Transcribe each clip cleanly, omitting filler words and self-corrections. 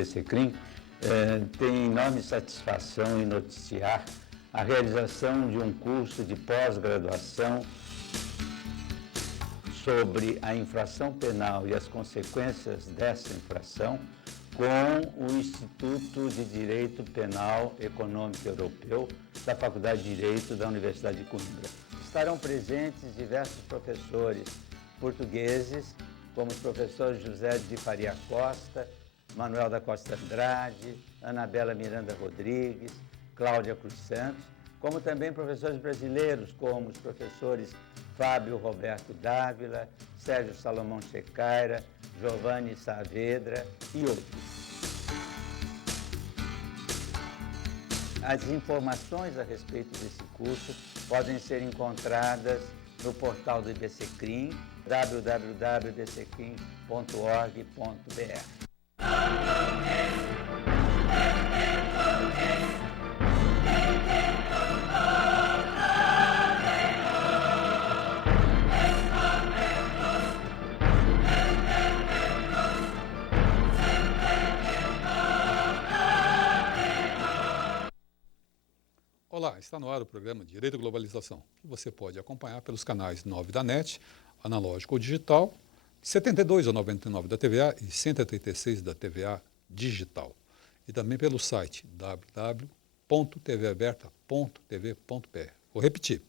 IBCCRIM, tem enorme satisfação em noticiar a realização de um curso de pós-graduação sobre a infração penal e as consequências dessa infração com o Instituto de Direito Penal Econômico Europeu da Faculdade de Direito da Universidade de Coimbra. Estarão presentes diversos professores portugueses, como os professores José de Faria Costa, Manuel da Costa Andrade, Anabela Miranda Rodrigues, Cláudia Cruz Santos, como também professores brasileiros, como os professores Fábio Roberto Dávila, Sérgio Salomão Checaira, Giovanni Saavedra e outros. As informações a respeito desse curso podem ser encontradas no portal do IBCCRIM, www.ibccrim.org.br. Olá, está no ar o programa Direito e Globalização, que você pode acompanhar pelos canais 9 da NET, analógico ou digital, 72 ou 99 da TVA e 136 da TVA digital. E também pelo site www.tvaberta.tv.br. Vou repetir,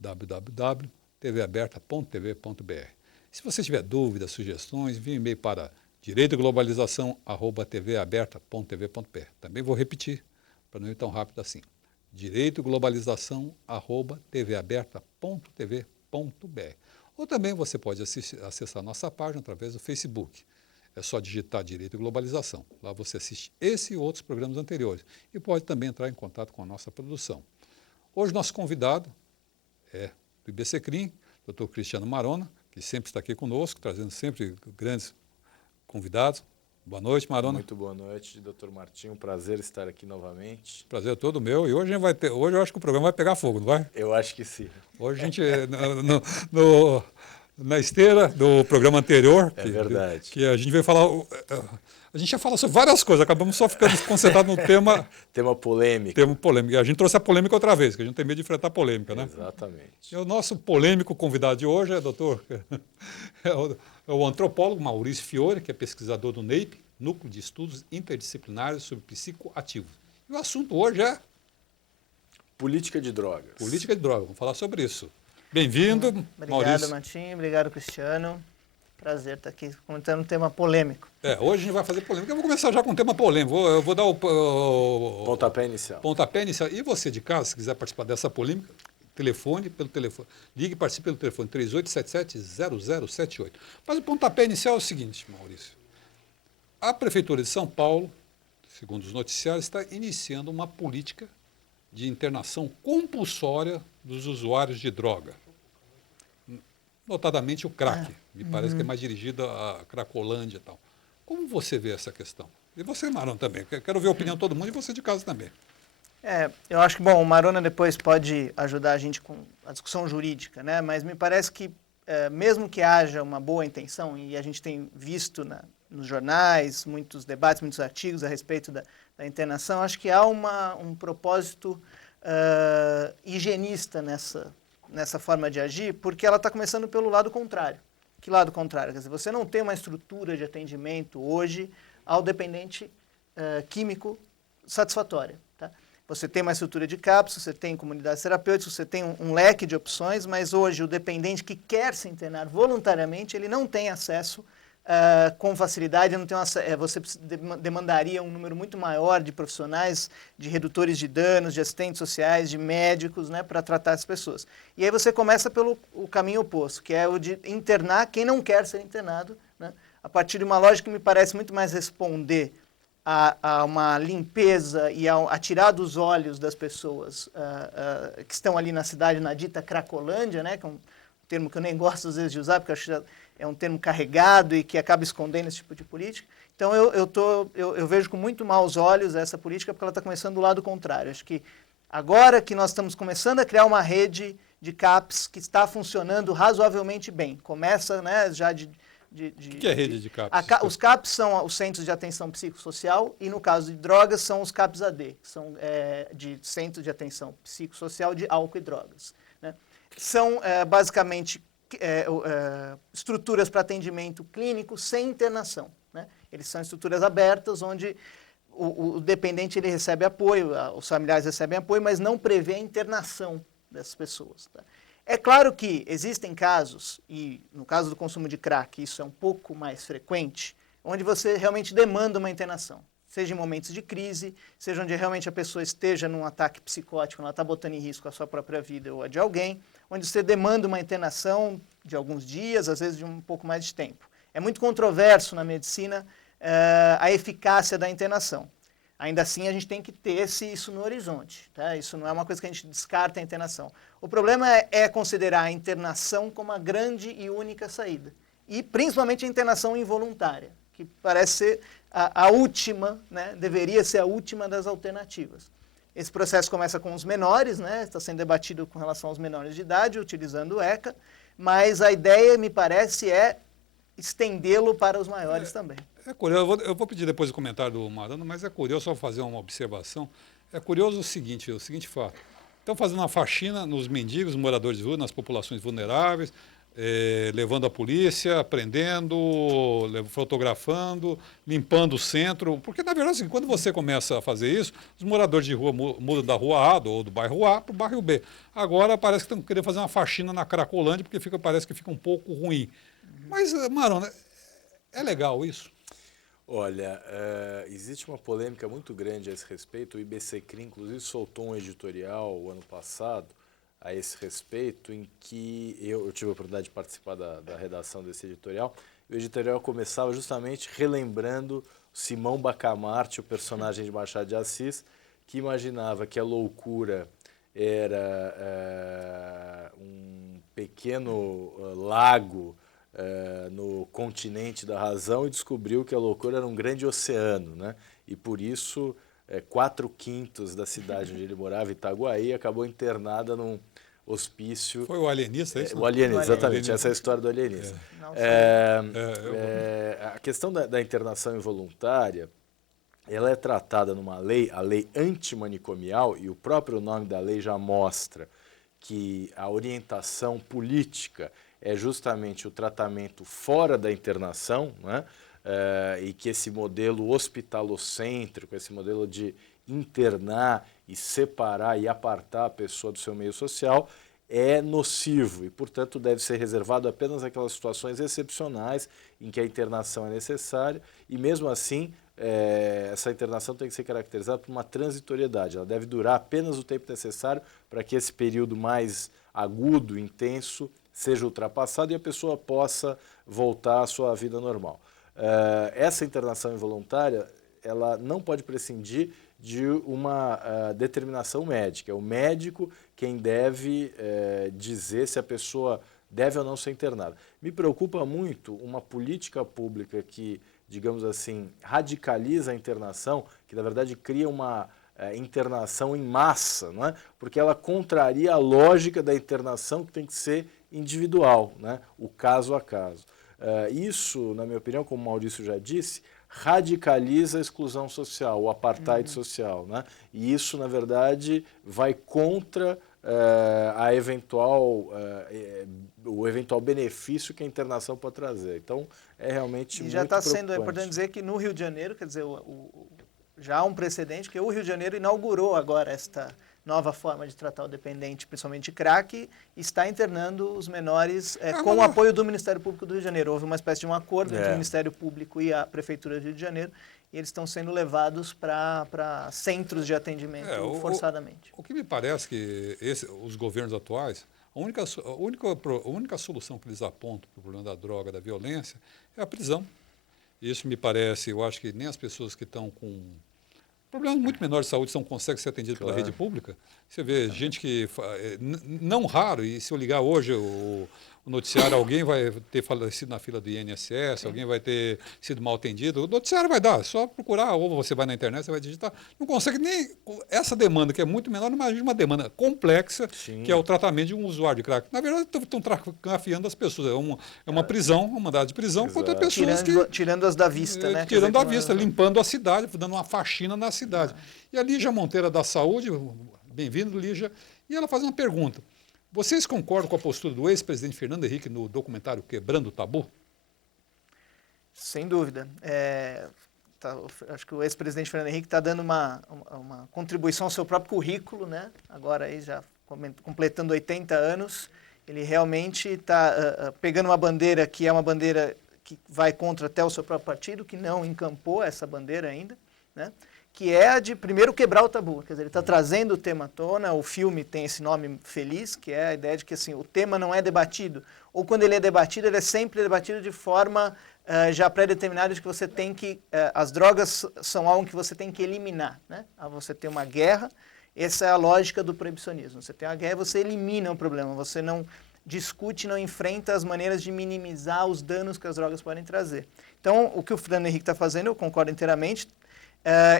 www.tvaberta.tv.br. Se você tiver dúvidas, sugestões, envie um e-mail para direitoglobalização@tvaberta.tv.br. Também vou repetir, para não ir tão rápido assim. direitoglobalização@tvaberta.tv.br. Ou também você pode acessar nossa página através do Facebook. É só digitar Direito e Globalização. Lá você assiste esse e outros programas anteriores. E pode também entrar em contato com a nossa produção. Hoje nosso convidado é do IBCCRIM, Dr. Cristiano Marona, que sempre está aqui conosco, trazendo sempre grandes convidados. Boa noite, Marona. Muito boa noite, doutor Martinho. Um prazer estar aqui novamente. Prazer é todo meu. E hoje hoje eu acho que o programa vai pegar fogo, não vai? Eu acho que sim. Hoje a gente, na esteira do programa anterior, que a gente veio falar, a gente ia falar sobre várias coisas, acabamos só ficando concentrados no tema... Tema polêmico. Tema polêmico. A gente trouxe a polêmica outra vez, que a gente tem medo de enfrentar a polêmica, né? Exatamente. E o nosso polêmico convidado de hoje é o antropólogo Maurício Fiore, que é pesquisador do NEIP, Núcleo de Estudos Interdisciplinares sobre Psicoativos. E o assunto hoje é... Política de drogas. Política de drogas. Vamos falar sobre isso. Bem-vindo, Maurício. Obrigado, Martinho. Obrigado, Cristiano. Prazer estar aqui comentando um tema polêmico. Hoje a gente vai fazer polêmica. Eu vou começar já com um tema polêmico. Eu vou dar o pontapé inicial. Pontapé inicial. E você de casa, se quiser participar dessa polêmica, ligue e participe pelo telefone 3877-0078. Mas o pontapé inicial é o seguinte, Maurício. A Prefeitura de São Paulo, segundo os noticiários, está iniciando uma política de internação compulsória dos usuários de droga. Notadamente o crack. Me parece que é mais dirigida à Cracolândia e tal. Como você vê essa questão? E você, Marona, também. Quero ver a opinião de todo mundo e você de casa também. Eu acho que, o Marona depois pode ajudar a gente com a discussão jurídica, né? Mas me parece que, mesmo que haja uma boa intenção, e a gente tem visto nos jornais muitos debates, muitos artigos a respeito da internação, acho que há um propósito higienista nessa forma de agir, porque ela está começando pelo lado contrário. Que lado contrário? Quer dizer, você não tem uma estrutura de atendimento hoje ao dependente químico satisfatória. Tá? Você tem uma estrutura de CAPS, você tem comunidades terapêuticas, você tem um leque de opções, mas hoje o dependente que quer se internar voluntariamente, ele não tem acesso com facilidade, não tem você demandaria um número muito maior de profissionais, de redutores de danos, de assistentes sociais, de médicos, né, para tratar as pessoas. E aí você começa pelo caminho oposto, que é o de internar quem não quer ser internado, né, a partir de uma lógica que me parece muito mais responder a uma limpeza e a tirar dos olhos das pessoas que estão ali na cidade, na dita Cracolândia, né, que é um termo que eu nem gosto às vezes de usar, porque eu acho que é um termo carregado e que acaba escondendo esse tipo de política. Então, eu vejo com muito maus olhos essa política, porque ela está começando do lado contrário. Acho que agora que nós estamos começando a criar uma rede de CAPs que está funcionando razoavelmente bem, começa, né, já O que é rede de CAPs? Os CAPs são os Centros de Atenção Psicossocial e, no caso de drogas, são os CAPs-AD, que são de Centro de Atenção Psicossocial de Álcool e Drogas. Né? São, basicamente, estruturas para atendimento clínico sem internação. Né? Eles são estruturas abertas, onde o dependente ele recebe apoio, os familiares recebem apoio, mas não prevê a internação dessas pessoas. Tá? É claro que existem casos, e no caso do consumo de crack isso é um pouco mais frequente, onde você realmente demanda uma internação. Seja em momentos de crise, seja onde realmente a pessoa esteja num ataque psicótico, ela está botando em risco a sua própria vida ou a de alguém, onde você demanda uma internação de alguns dias, às vezes de um pouco mais de tempo. É muito controverso na medicina a eficácia da internação. Ainda assim, a gente tem que ter isso no horizonte. Tá? Isso não é uma coisa que a gente descarta a internação. O problema é considerar a internação como a grande e única saída. E principalmente a internação involuntária, que parece ser a última, né? Deveria ser a última das alternativas. Esse processo começa com os menores, né? Está sendo debatido com relação aos menores de idade, utilizando o ECA, mas a ideia, me parece, é estendê-lo para os maiores também. É curioso, eu vou pedir depois o comentário do Marano, mas é curioso só fazer uma observação. É curioso o seguinte fato. Estão fazendo uma faxina nos mendigos, moradores de rua, nas populações vulneráveis, levando a polícia, prendendo, fotografando, limpando o centro. Porque, na verdade, assim, quando você começa a fazer isso, os moradores de rua mudam da rua A ou do bairro A para o bairro B. Agora parece que estão querendo fazer uma faxina na Cracolândia, porque parece que fica um pouco ruim. Mas, Marano, é legal isso? Olha, existe uma polêmica muito grande a esse respeito. O IBCCRI, inclusive, soltou um editorial o ano passado a esse respeito, em que eu tive a oportunidade de participar da redação desse editorial. O editorial começava justamente relembrando Simão Bacamarte, o personagem de Machado de Assis, que imaginava que a loucura era um pequeno lago no continente da razão e descobriu que a loucura era um grande oceano, né? E por isso 4/5 da cidade onde ele morava, Itaguaí, acabou internada num hospício. Foi o alienista, é isso? O alienista, exatamente, essa é a história do alienista. A questão da internação involuntária, ela é tratada numa lei, a lei antimanicomial, e o próprio nome da lei já mostra que a orientação política é justamente o tratamento fora da internação, né? E que esse modelo hospitalocêntrico, esse modelo de internar e separar e apartar a pessoa do seu meio social é nocivo e, portanto, deve ser reservado apenas aquelas situações excepcionais em que a internação é necessária e, mesmo assim, essa internação tem que ser caracterizada por uma transitoriedade. Ela deve durar apenas o tempo necessário para que esse período mais agudo, intenso, seja ultrapassado e a pessoa possa voltar à sua vida normal. Essa internação involuntária, ela não pode prescindir de uma determinação médica. É o médico quem deve dizer se a pessoa deve ou não ser internada. Me preocupa muito uma política pública que, digamos assim, radicaliza a internação, que na verdade cria uma internação em massa, não é? Porque ela contraria a lógica da internação que tem que ser individual, né? O caso a caso. Isso, na minha opinião, como o Maurício já disse, radicaliza a exclusão social, o apartheid social, né? E isso, na verdade, vai contra o eventual benefício que a internação pode trazer. Então, é realmente muito preocupante. E já está sendo, é importante dizer que no Rio de Janeiro, quer dizer, já há um precedente, que o Rio de Janeiro inaugurou agora esta nova forma de tratar o dependente, principalmente de crack, está internando os menores com o apoio do Ministério Público do Rio de Janeiro. Houve uma espécie de um acordo entre o Ministério Público e a Prefeitura do Rio de Janeiro, e eles estão sendo levados para centros de atendimento forçadamente. O que me parece que os governos atuais, a única solução que eles apontam para o problema da droga, da violência, é a prisão. Isso me parece, eu acho que nem as pessoas que estão com problemas muito menores de saúde conseguem ser atendidos pela rede pública. Você vê gente que, não raro, e se eu ligar hoje o noticiário, alguém vai ter falecido na fila do INSS, alguém vai ter sido mal atendido, o noticiário vai dar, é só procurar, ou você vai na internet, você vai digitar, não consegue nem, essa demanda que é muito menor, imagina uma demanda complexa, que é o tratamento de um usuário de crack. Na verdade, estão trafiando as pessoas, é uma prisão, um mandado de prisão contra pessoas tirando-as da vista, né? Tirando da vista, limpando a cidade, dando uma faxina na cidade. E a Lígia Monteira da Saúde, bem-vindo, Lígia, e ela faz uma pergunta. Vocês concordam com a postura do ex-presidente Fernando Henrique no documentário Quebrando o Tabu? Sem dúvida. Acho que o ex-presidente Fernando Henrique está dando uma contribuição ao seu próprio currículo, né? Agora aí já completando 80 anos, ele realmente está pegando uma bandeira que é uma bandeira que vai contra até o seu próprio partido, que não encampou essa bandeira ainda, né? Que é a de primeiro quebrar o tabu. Quer dizer, ele está trazendo o tema à tona, o filme tem esse nome feliz, que é a ideia de que assim, o tema não é debatido, ou quando ele é debatido, ele é sempre debatido de forma já pré-determinada, de que você tem que, as drogas são algo que você tem que eliminar, né? Você tem uma guerra, essa é a lógica do proibicionismo. Você tem uma guerra, você elimina o problema, você não discute, não enfrenta as maneiras de minimizar os danos que as drogas podem trazer. Então, o que o Fernando Henrique está fazendo, eu concordo inteiramente.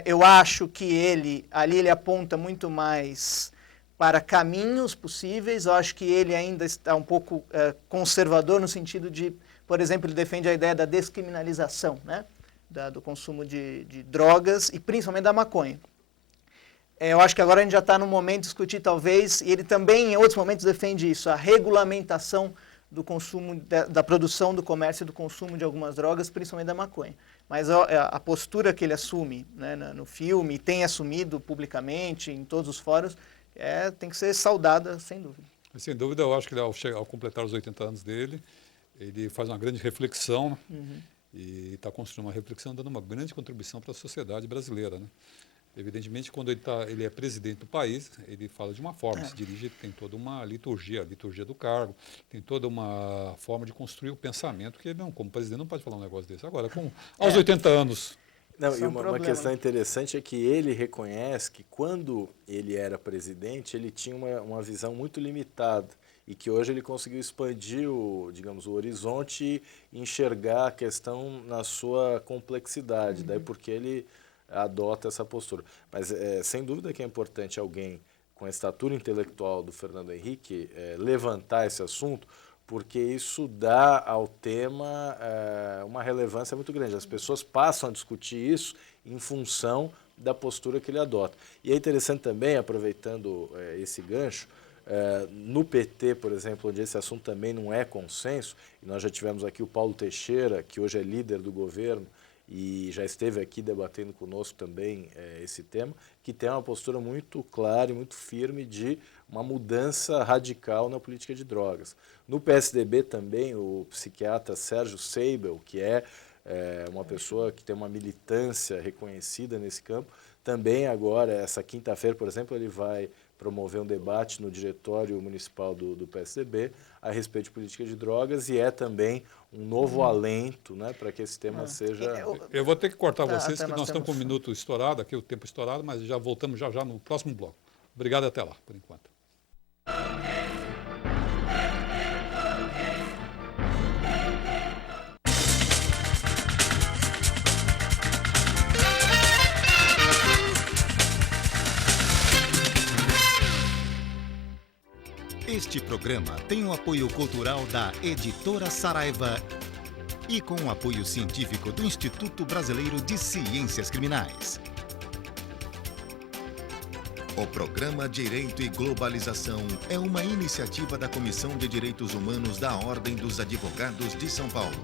Eu acho que ele aponta muito mais para caminhos possíveis. Eu acho que ele ainda está um pouco conservador no sentido de, por exemplo, ele defende a ideia da descriminalização, né? Do consumo de drogas e principalmente da maconha. Eu acho que agora a gente já está no momento de discutir, talvez, e ele também em outros momentos defende isso, a regulamentação do consumo, da produção, do comércio e do consumo de algumas drogas, principalmente da maconha. Mas a postura que ele assume, né, no filme, tem assumido publicamente, em todos os fóruns, tem que ser saudada, sem dúvida. Sem dúvida, eu acho que ele, ao completar os 80 anos dele, ele faz uma grande reflexão, e está construindo uma reflexão, dando uma grande contribuição para a sociedade brasileira, né? Evidentemente, quando ele é presidente do país, ele fala de uma forma, se dirige, tem toda uma liturgia, a liturgia do cargo, tem toda uma forma de construir o pensamento, que ele não, como presidente, não pode falar um negócio desse. Agora, aos 80 anos... Não, e uma questão interessante é que ele reconhece que quando ele era presidente, ele tinha uma visão muito limitada e que hoje ele conseguiu expandir o horizonte e enxergar a questão na sua complexidade, daí porque ele adota essa postura. Mas, sem dúvida que é importante alguém com a estatura intelectual do Fernando Henrique levantar esse assunto, porque isso dá ao tema uma relevância muito grande. As pessoas passam a discutir isso em função da postura que ele adota. E é interessante também, aproveitando esse gancho, no PT, por exemplo, onde esse assunto também não é consenso, e nós já tivemos aqui o Paulo Teixeira, que hoje é líder do governo, e já esteve aqui debatendo conosco também esse tema, que tem uma postura muito clara e muito firme de uma mudança radical na política de drogas. No PSDB também, o psiquiatra Sérgio Seibel, que é uma pessoa que tem uma militância reconhecida nesse campo, também agora, essa quinta-feira, por exemplo, ele vai promover um debate no diretório municipal do PSDB a respeito de política de drogas e é também um novo alento, né, para que esse tema seja... Eu vou ter que cortar vocês, que nós estamos com um minuto estourado, aqui o tempo estourado, mas já voltamos já no próximo bloco. Obrigado, até lá, por enquanto. Este programa tem o apoio cultural da Editora Saraiva e com o apoio científico do Instituto Brasileiro de Ciências Criminais. O programa Direito e Globalização é uma iniciativa da Comissão de Direitos Humanos da Ordem dos Advogados de São Paulo.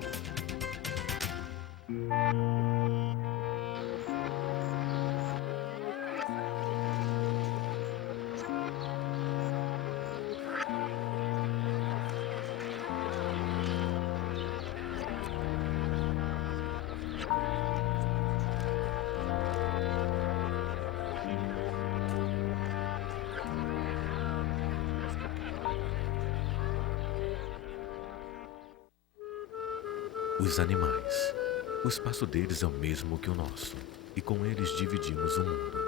Os animais. O espaço deles é o mesmo que o nosso, e com eles dividimos o mundo.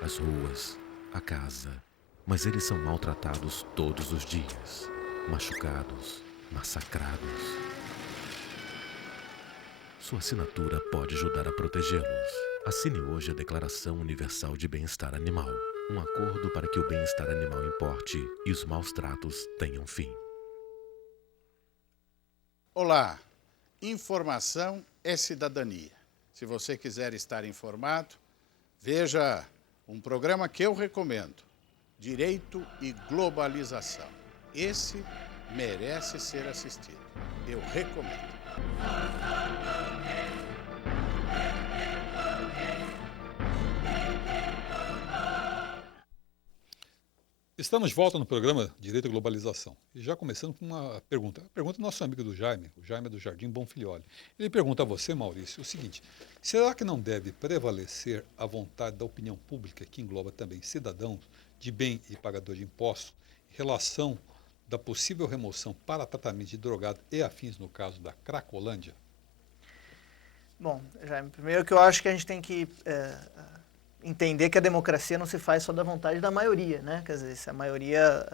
As ruas, a casa, mas eles são maltratados todos os dias. machucados, massacrados. Sua assinatura pode ajudar a protegê-los. Assine hoje a Declaração Universal de Bem-Estar Animal. Um acordo para que o bem-estar animal importe e os maus tratos tenham fim. Olá, informação é cidadania. Se você quiser estar informado, veja um programa que eu recomendo, Direito e Globalização. Esse merece ser assistido. Eu recomendo. Estamos de volta no programa Direito e Globalização. E já começando com uma pergunta. A pergunta do nosso amigo do Jaime, o Jaime do Jardim Bonfilioli. Ele pergunta a você, Maurício, o seguinte: será que não deve prevalecer a vontade da opinião pública, que engloba também cidadãos de bem e pagadores de impostos, em relação da possível remoção para tratamento de drogado e afins no caso da Cracolândia? Bom, Jaime, primeiro que eu acho que a gente tem que entender que a democracia não se faz só da vontade da maioria, né? Quer dizer, se a maioria,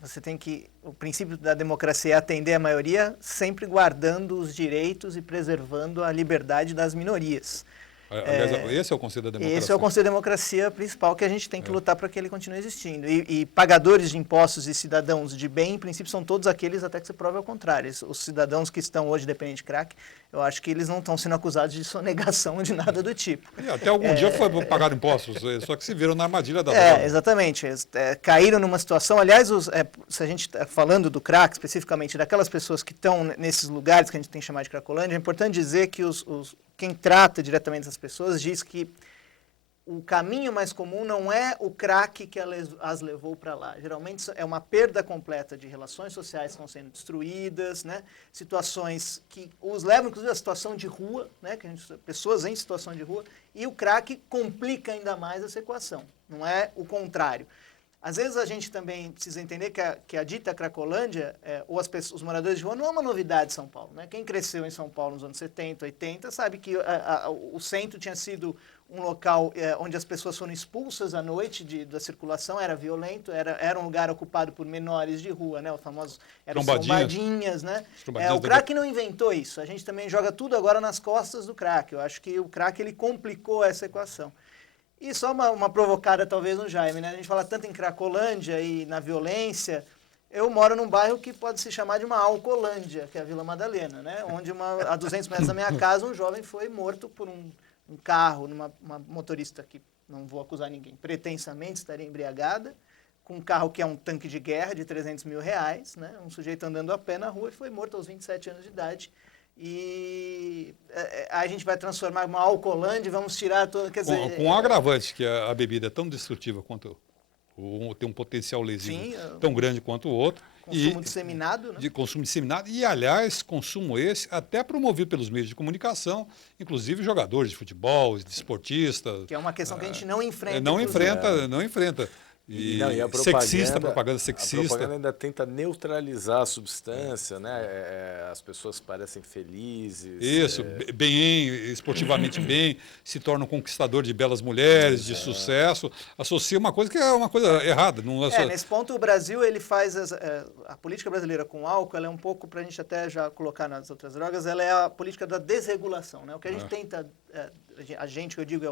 você tem que, o princípio da democracia é atender a maioria, sempre guardando os direitos e preservando a liberdade das minorias. Aliás, esse é o conceito da democracia. Esse é o conceito da democracia principal que a gente tem que lutar para que ele continue existindo. E pagadores de impostos e cidadãos de bem, em princípio, são todos aqueles até que se prove ao contrário. Os cidadãos que estão hoje dependentes de crack, eu acho que eles não estão sendo acusados de sonegação de nada do tipo. E até algum dia foi pagar impostos, só que se viram na armadilha da droga. Exatamente. Caíram numa situação, aliás, se a gente está falando do crack, especificamente daquelas pessoas que estão nesses lugares que a gente tem chamado de Cracolândia, é importante dizer que quem trata diretamente essas pessoas diz que o caminho mais comum não é o crack que as levou para lá. Geralmente é uma perda completa de relações sociais que estão sendo destruídas, né? Situações que os levam, inclusive, à situação de rua, né? Pessoas em situação de rua, e o crack complica ainda mais essa equação, não é o contrário. Às vezes a gente também precisa entender que a dita Cracolândia, ou os moradores de rua, não é uma novidade de São Paulo, né? Quem cresceu em São Paulo nos anos 70, 80, sabe que o centro tinha sido um local onde as pessoas foram expulsas à noite da circulação, era violento, era um lugar ocupado por menores de rua, né? Os famosos eram trombadinhas, né? O crack não inventou isso, a gente também joga tudo agora nas costas do crack. Eu acho que o crack ele complicou essa equação. E só uma provocada talvez no Jaime, né? A gente fala tanto em Cracolândia e na violência. Eu moro num bairro que pode se chamar de uma Alcolândia, que é a Vila Madalena, né? Onde a 200 metros da minha casa um jovem foi morto por um carro, uma motorista que, não vou acusar ninguém, pretensamente estaria embriagada, com um carro que é um tanque de guerra de R$300 mil, né? Um sujeito andando a pé na rua e foi morto aos 27 anos de idade. E a gente vai transformar uma Alcolândia, vamos tirar toda... Quer dizer, com um agravante, que a bebida é tão destrutiva quanto... tem um potencial lesivo tão grande quanto o outro. Consumo disseminado, né? De consumo disseminado. E, aliás, consumo esse até promovido pelos meios de comunicação, inclusive jogadores de futebol, desportistas. Que é uma questão que a gente não enfrenta. Não enfrenta. E a propaganda sexista. A propaganda ainda tenta neutralizar a substância, né? As pessoas parecem felizes. Isso, bem, esportivamente bem, se torna um conquistador de belas mulheres, de sucesso, associa uma coisa que é uma coisa errada. Não é só... Nesse ponto o Brasil ele faz, a política brasileira com álcool, ela é um pouco, para a gente até já colocar nas outras drogas, ela é a política da desregulação, né? O que a gente tenta, que eu digo é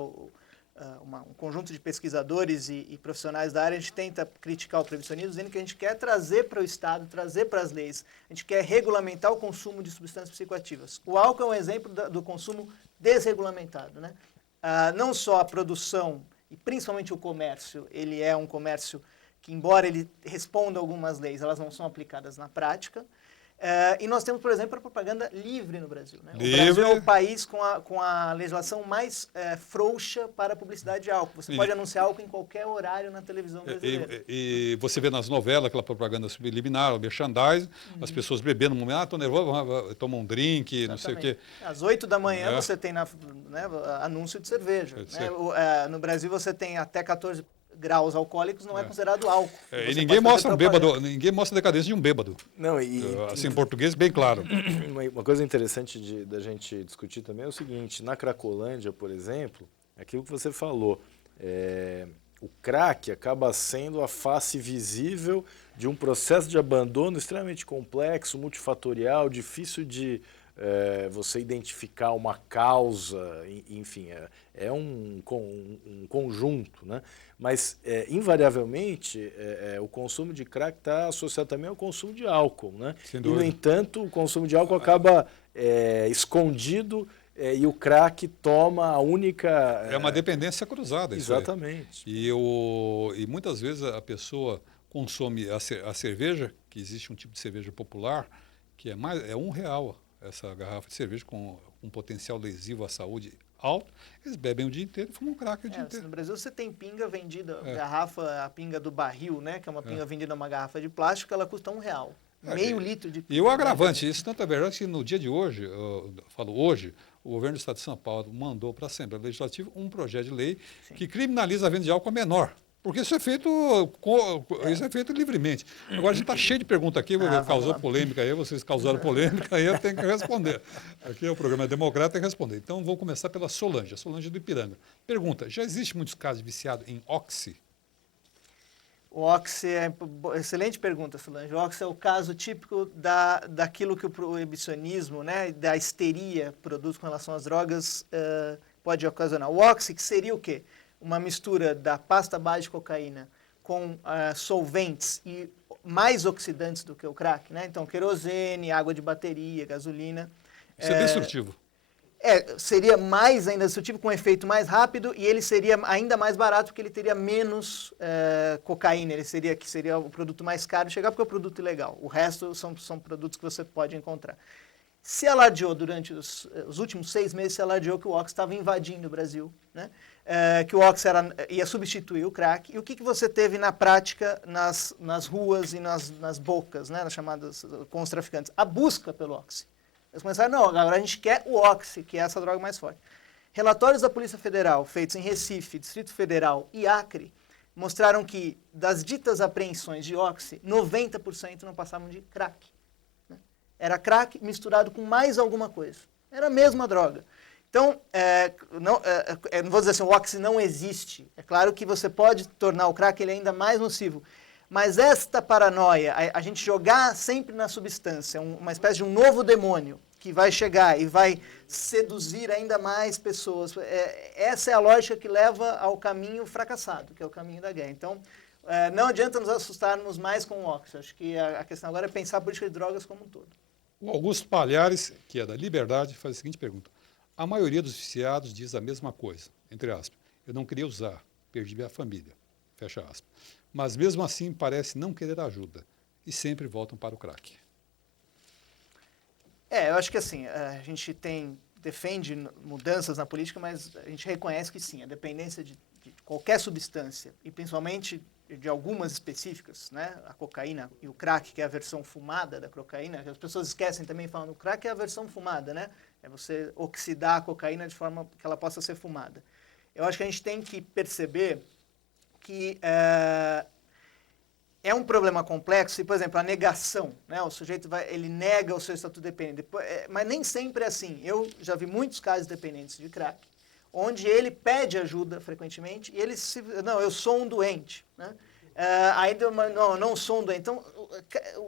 um conjunto de pesquisadores e profissionais da área, a gente tenta criticar o proibicionismo, dizendo que a gente quer trazer para o Estado, trazer para as leis, a gente quer regulamentar o consumo de substâncias psicoativas. O álcool é um exemplo do consumo desregulamentado, né? Não só a produção, e principalmente o comércio, ele é um comércio que, embora ele responda a algumas leis, elas não são aplicadas na prática. E nós temos, por exemplo, a propaganda livre no Brasil, né? O Brasil é o país com a legislação mais frouxa para a publicidade de álcool. Você pode anunciar álcool em qualquer horário na televisão brasileira. E você vê nas novelas aquela propaganda subliminar, o merchandising, as pessoas bebendo no momento, estou nervoso, tomam um drink, não sei o quê. Às 8 da manhã você tem anúncio de cerveja. Né? No Brasil você tem até 14 graus alcoólicos, não é considerado álcool. E ninguém mostra ninguém mostra a decadência de um bêbado. Não, assim, em português, bem claro. Uma coisa interessante da gente discutir também é o seguinte: na Cracolândia, por exemplo, aquilo que você falou, o crack acaba sendo a face visível de um processo de abandono extremamente complexo, multifatorial, difícil de você identificar uma causa, enfim, é um conjunto, né? Mas, invariavelmente, o consumo de crack está associado também ao consumo de álcool, né? Sem E, dúvida. no entanto, o consumo de álcool acaba escondido e o crack toma a única... É uma dependência cruzada. Isso aí. Exatamente. E muitas vezes a pessoa consome a cerveja, que existe um tipo de cerveja popular, que é R$1 essa garrafa de cerveja com um potencial lesivo à saúde alto. Eles bebem o dia inteiro e fumam crack o dia inteiro. No Brasil você tem pinga vendida, garrafa, a pinga do barril, né? Que é uma pinga vendida numa garrafa de plástico, ela custa R$1. Meio litro de pinga. E o agravante, isso tanto é verdade que no dia de hoje, eu falo hoje, o governo do Estado de São Paulo mandou para a Assembleia Legislativa um projeto de lei que criminaliza a venda de álcool a menor. Porque isso é feito, livremente. Agora a gente está cheio de perguntas aqui, causou polêmica aí, vocês causaram polêmica aí, eu tenho que responder. Aqui é o programa Democrata, tem que responder. Então vou começar pela Solange, a Solange do Ipiranga. Pergunta, já existe muitos casos de viciado em Oxy? O Oxy excelente pergunta, Solange. O Oxy é o caso típico daquilo que o proibicionismo, né, da histeria produz com relação às drogas pode ocasionar. O Oxy, que seria o quê? Uma mistura da pasta base de cocaína com solventes e mais oxidantes do que o crack, né? Então, querosene, água de bateria, gasolina. Isso é destrutivo. Seria mais ainda destrutivo, com um efeito mais rápido, e ele seria ainda mais barato porque ele teria menos cocaína, ele seria o produto mais caro de chegar porque é o produto ilegal. O resto são produtos que você pode encontrar. Se alardeou durante os últimos 6 meses, se alardeou que o Oxy estava invadindo o Brasil, né? Que o Oxy ia substituir o crack. E o que você teve na prática nas ruas e nas bocas, né, nas chamadas com os traficantes? A busca pelo Oxy. Eles começaram, não, agora a gente quer o Oxy, que é essa droga mais forte. Relatórios da Polícia Federal, feitos em Recife, Distrito Federal e Acre, mostraram que das ditas apreensões de Oxy, 90% não passavam de crack. Né? Era crack misturado com mais alguma coisa. Era a mesma droga. Então, não vou dizer assim, o Oxy não existe. É claro que você pode tornar o crack ele ainda mais nocivo. Mas esta paranoia, a gente jogar sempre na substância, uma espécie de um novo demônio que vai chegar e vai seduzir ainda mais pessoas, essa é a lógica que leva ao caminho fracassado, que é o caminho da guerra. Então, não adianta nos assustarmos mais com o Oxy. Acho que a questão agora é pensar a política de drogas como um todo. O Augusto Palhares, que é da Liberdade, faz a seguinte pergunta. A maioria dos viciados diz a mesma coisa, entre aspas. Eu não queria usar, perdi minha família, fecha aspas. Mas mesmo assim parece não querer ajuda e sempre voltam para o crack. Eu acho que assim, a gente defende mudanças na política, mas a gente reconhece que sim, a dependência de qualquer substância, e principalmente de algumas específicas, né? A cocaína e o crack, que é a versão fumada da cocaína, que as pessoas esquecem também falando, o crack é a versão fumada, né? É você oxidar a cocaína de forma que ela possa ser fumada. Eu acho que a gente tem que perceber que é um problema complexo, e, por exemplo, a negação, né? O sujeito ele nega o seu estatuto dependente, mas nem sempre é assim. Eu já vi muitos casos dependentes de crack, onde ele pede ajuda frequentemente e ele não, eu sou um doente, né? Não sou um doente. Então,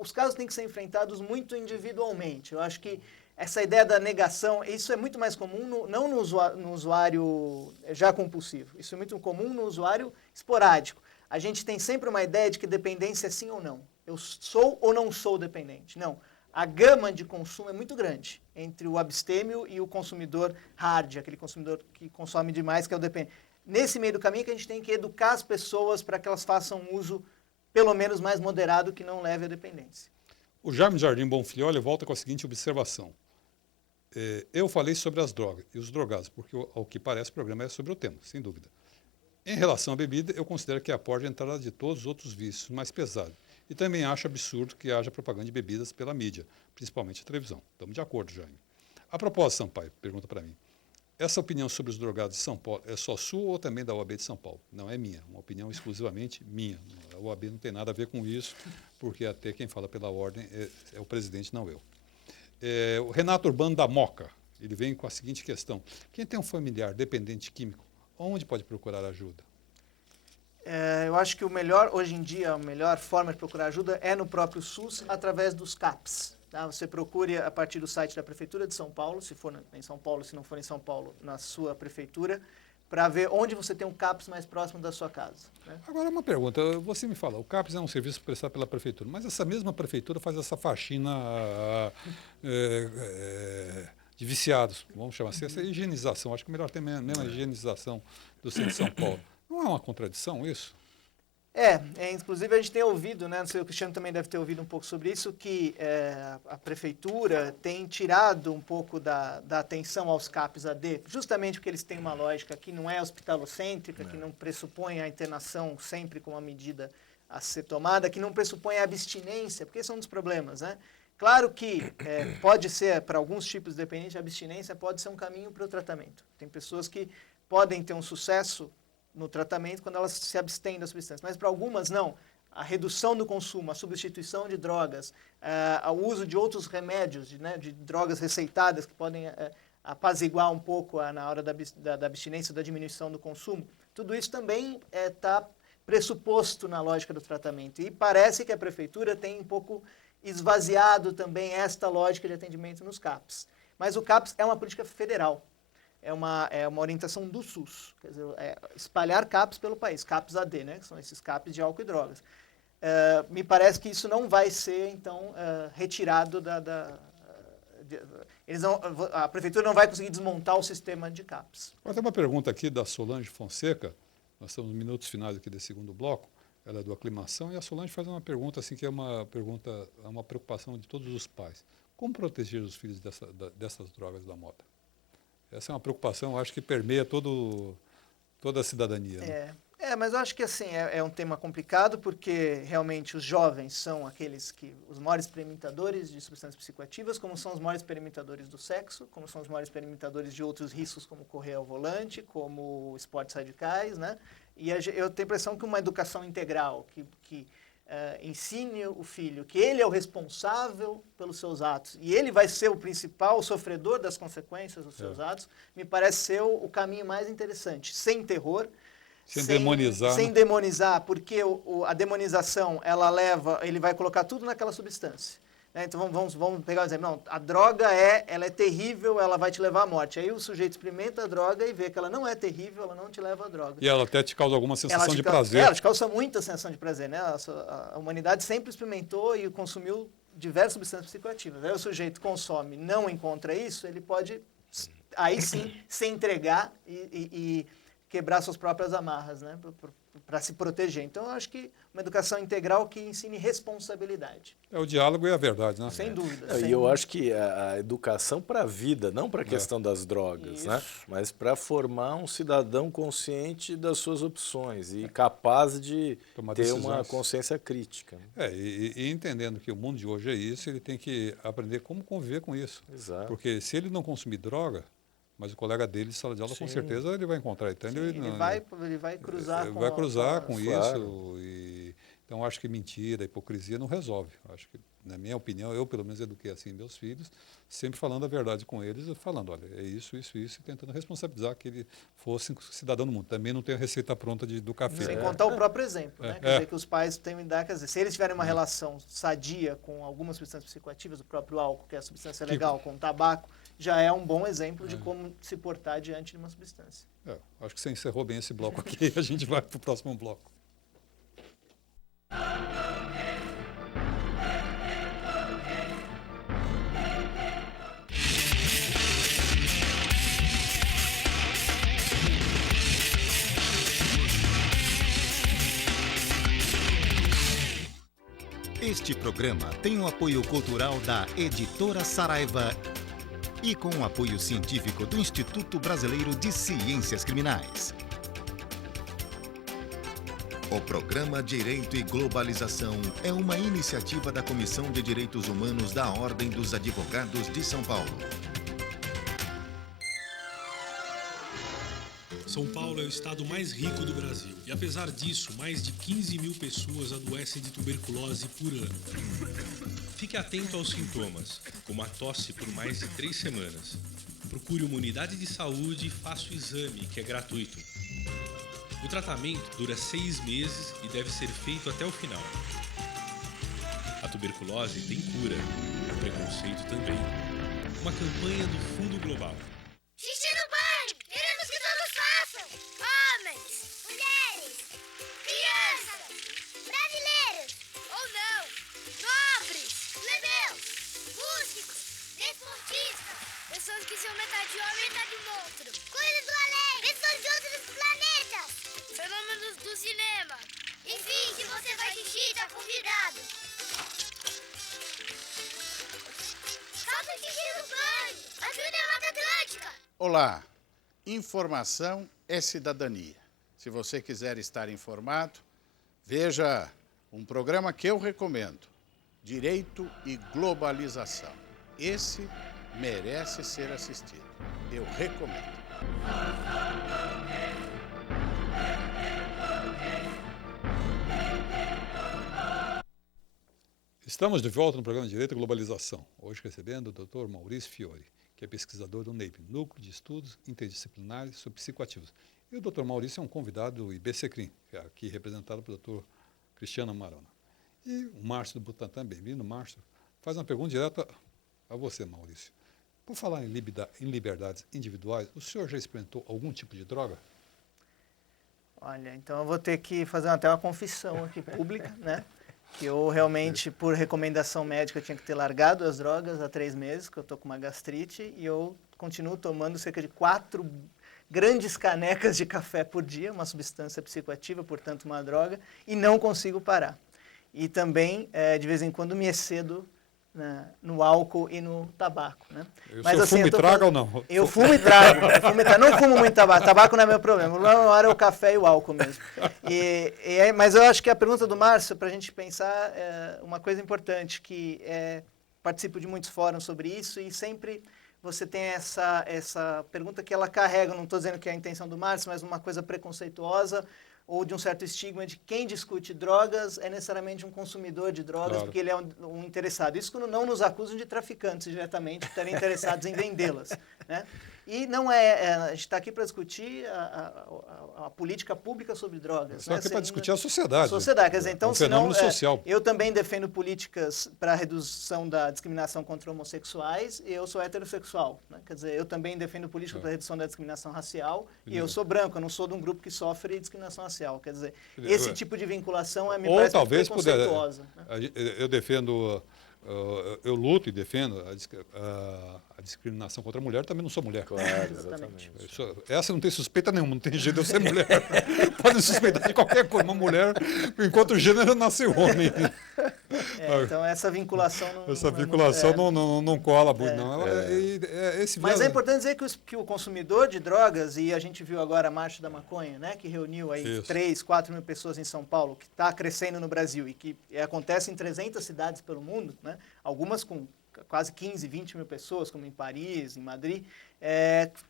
os casos têm que ser enfrentados muito individualmente. Eu acho que essa ideia da negação, isso é muito mais comum não no usuário já compulsivo, isso é muito comum no usuário esporádico. A gente tem sempre uma ideia de que dependência é sim ou não. Eu sou ou não sou dependente. Não. A gama de consumo é muito grande entre o abstêmio e o consumidor hard, aquele consumidor que consome demais, que é o dependente. Nesse meio do caminho que a gente tem que educar as pessoas para que elas façam um uso, pelo menos mais moderado, que não leve à dependência. O Jaime Jardim Bonfilholi volta com a seguinte observação. Eu falei sobre as drogas e os drogados, porque, ao que parece, o programa é sobre o tema, sem dúvida. Em relação à bebida, eu considero que a porta é a entrada de todos os outros vícios mais pesados. E também acho absurdo que haja propaganda de bebidas pela mídia, principalmente a televisão. Estamos de acordo, Jaime. A propósito, Sampaio, pergunta para mim. Essa opinião sobre os drogados de São Paulo é só sua ou também da OAB de São Paulo? Não é minha, uma opinião exclusivamente minha. A OAB não tem nada a ver com isso, porque até quem fala pela ordem é o presidente, não eu. O Renato Urbano da Moca, ele vem com a seguinte questão. Quem tem um familiar dependente químico, onde pode procurar ajuda? Eu acho que hoje em dia, a melhor forma de procurar ajuda é no próprio SUS, através dos CAPs. Tá? Você procure a partir do site da Prefeitura de São Paulo, se for em São Paulo, se não for em São Paulo, na sua prefeitura, para ver onde você tem um CAPS mais próximo da sua casa. Né? Agora, uma pergunta. Você me fala, o CAPS é um serviço prestado pela Prefeitura, mas essa mesma Prefeitura faz essa faxina de viciados, vamos chamar assim, essa higienização. Acho que é melhor ter mesmo a higienização do centro de São Paulo. Não é uma contradição isso? Inclusive a gente tem ouvido, né, não sei, o Cristiano também deve ter ouvido um pouco sobre isso, que a Prefeitura tem tirado um pouco da atenção aos CAPs AD, justamente porque eles têm uma lógica que não é hospitalocêntrica, que não pressupõe a internação sempre como uma medida a ser tomada, que não pressupõe a abstinência, porque esse é um dos problemas, né? Claro que pode ser, para alguns tipos de dependência, a abstinência pode ser um caminho para o tratamento. Tem pessoas que podem ter um sucesso no tratamento quando elas se abstêm da substância, mas para algumas não. A redução do consumo, a substituição de drogas, o uso de outros remédios, de drogas receitadas que podem apaziguar um pouco na hora da abstinência, da diminuição do consumo, tudo isso também está pressuposto na lógica do tratamento. E parece que a Prefeitura tem um pouco esvaziado também esta lógica de atendimento nos CAPs. Mas o CAPs é uma política federal. É uma orientação do SUS, quer dizer, espalhar CAPs pelo país, CAPs AD, né, que são esses CAPs de álcool e drogas. Me parece que isso não vai ser, então, retirado a Prefeitura não vai conseguir desmontar o sistema de CAPs. Agora tem uma pergunta aqui da Solange Fonseca, nós estamos nos minutos finais aqui desse segundo bloco, ela é do Aclimação, e a Solange faz uma pergunta assim, que é uma preocupação de todos os pais. Como proteger os filhos dessas drogas da moda? Essa é uma preocupação, acho que permeia toda a cidadania. Né? Mas eu acho que assim, é um tema complicado, porque realmente os jovens são os maiores experimentadores de substâncias psicoativas, como são os maiores experimentadores do sexo, como são os maiores experimentadores de outros riscos, como correr ao volante, como esportes radicais, né? E eu tenho a impressão que uma educação integral, que ensine o filho que ele é o responsável pelos seus atos e ele vai ser o principal sofredor das consequências dos seus atos, me parece ser o caminho mais interessante, sem terror, sem demonizar. Sem demonizar, porque a demonização, ele vai colocar tudo naquela substância. Então vamos pegar um exemplo. Não, a droga ela é terrível, ela vai te levar à morte. Aí o sujeito experimenta a droga e vê que ela não é terrível, ela não te leva à droga. E ela até te causa alguma sensação de prazer. Ela te causa muita sensação de prazer, né? A humanidade sempre experimentou e consumiu diversas substâncias psicoativas. Aí o sujeito consome, não encontra isso, ele pode aí sim se entregar e quebrar suas próprias amarras, né? Para se proteger. Então, eu acho que uma educação integral que ensine responsabilidade. É o diálogo e a verdade, né? Sem dúvida. Eu acho que a educação para a vida, não para a questão das drogas, né? Mas para formar um cidadão consciente das suas opções e capaz de ter uma consciência crítica. E entendendo que o mundo de hoje é isso, ele tem que aprender como conviver com isso. Exato. Porque se ele não consumir droga, mas o colega dele de sala de aula, com certeza, ele vai encontrar. Então, ele vai cruzar com isso. Então, acho que mentira, hipocrisia não resolve. Acho que, na minha opinião, eu pelo menos eduquei assim meus filhos, sempre falando a verdade com eles, falando, olha, é isso, e tentando responsabilizar que ele fosse cidadão do mundo. Também não tem a receita pronta do café. Sem contar o próprio exemplo, né? Quer dizer, que os pais têm que dar, se eles tiverem uma relação sadia com algumas substâncias psicoativas, o próprio álcool, que é a substância legal, com o tabaco, já é um bom exemplo de como se portar diante de uma substância. Acho que você encerrou bem esse bloco aqui, a gente vai para o próximo bloco. Este programa tem o apoio cultural da Editora Saraiva e com o apoio científico do Instituto Brasileiro de Ciências Criminais. O programa Direito e Globalização é uma iniciativa da Comissão de Direitos Humanos da Ordem dos Advogados de São Paulo. São Paulo é o estado mais rico do Brasil e, apesar disso, mais de 15 mil pessoas adoecem de tuberculose por ano. Fique atento aos sintomas, como a tosse por mais de 3 semanas. Procure uma unidade de saúde e faça o exame, que é gratuito. O tratamento dura 6 meses e deve ser feito até o final. A tuberculose tem cura, o preconceito também. Uma campanha do Fundo Global. Xixi no banho! Queremos que todos façam! Homens, mulheres, crianças, brasileiros ou não, nobres, plebeus, músicos, desportistas, pessoas que são metade homem e metade monstro, coisas do além, pessoas de outros planetas, fenômenos do cinema. Enfim, se você faz xixi, tá convidado. Faça xixi no banho! Ajude a Mata Atlântica! Olá, informação é cidadania. Se você quiser estar informado, veja um programa que eu recomendo, Direito e Globalização. Esse merece ser assistido. Eu recomendo. Estamos de volta no programa Direito e Globalização, hoje recebendo o Dr. Maurício Fiore, que é pesquisador do NEIP, Núcleo de Estudos Interdisciplinares sobre Psicoativos. E o Dr. Maurício é um convidado do IBCCRIM, que é aqui representado pelo Dr. Cristiano Marona. E o Márcio do Butantan, bem-vindo, Márcio, faz uma pergunta direta a você, Maurício. Por falar em liberdades individuais, o senhor já experimentou algum tipo de droga? Olha, então eu vou ter que fazer até uma confissão aqui pública, né? Que eu realmente, por recomendação médica, tinha que ter largado as drogas há 3 meses, que eu estou com uma gastrite, e eu continuo tomando cerca de 4 grandes canecas de café por dia, uma substância psicoativa, portanto uma droga, e não consigo parar. E também, de vez em quando, me excedo no álcool e no tabaco, né? Mas assim, fumo e trago ou não? Eu fumo e trago. Não fumo muito tabaco. Tabaco não é meu problema. O problema maior é o café e o álcool mesmo. Mas eu acho que a pergunta do Márcio, para a gente pensar, é uma coisa importante, que participo de muitos fóruns sobre isso e sempre você tem essa pergunta que ela carrega, não estou dizendo que é a intenção do Márcio, mas uma coisa preconceituosa, ou de um certo estigma de quem discute drogas é necessariamente um consumidor de drogas, claro, porque ele é um interessado. Isso quando não nos acusam de traficantes diretamente, de estarem interessados em vendê-las, né? E não a gente está aqui para discutir a política pública sobre drogas. Só aqui para discutir a sociedade. Sociedade, quer dizer, então, um fenômeno social. Eu também defendo políticas para a redução da discriminação contra homossexuais e eu sou heterossexual, né? Quer dizer, eu também defendo política para a redução da discriminação racial e eu sou branco, eu não sou de um grupo que sofre discriminação racial. Quer dizer, esse tipo de vinculação me parece talvez preconceituosa. Eu defendo... eu luto e defendo a discriminação contra a mulher, também não sou mulher. Claro, exatamente. Essa não tem suspeita nenhuma, não tem jeito de eu ser mulher. Podem suspeitar de qualquer coisa, uma mulher, enquanto o gênero nasce homem. Então essa vinculação não cola muito, não. Mas é importante dizer que o consumidor de drogas, e a gente viu agora a Marcha da Maconha, né, que reuniu aí 3, 4 mil pessoas em São Paulo, que está crescendo no Brasil e que acontece em 300 cidades pelo mundo, né, algumas com quase 15, 20 mil pessoas, como em Paris, em Madrid,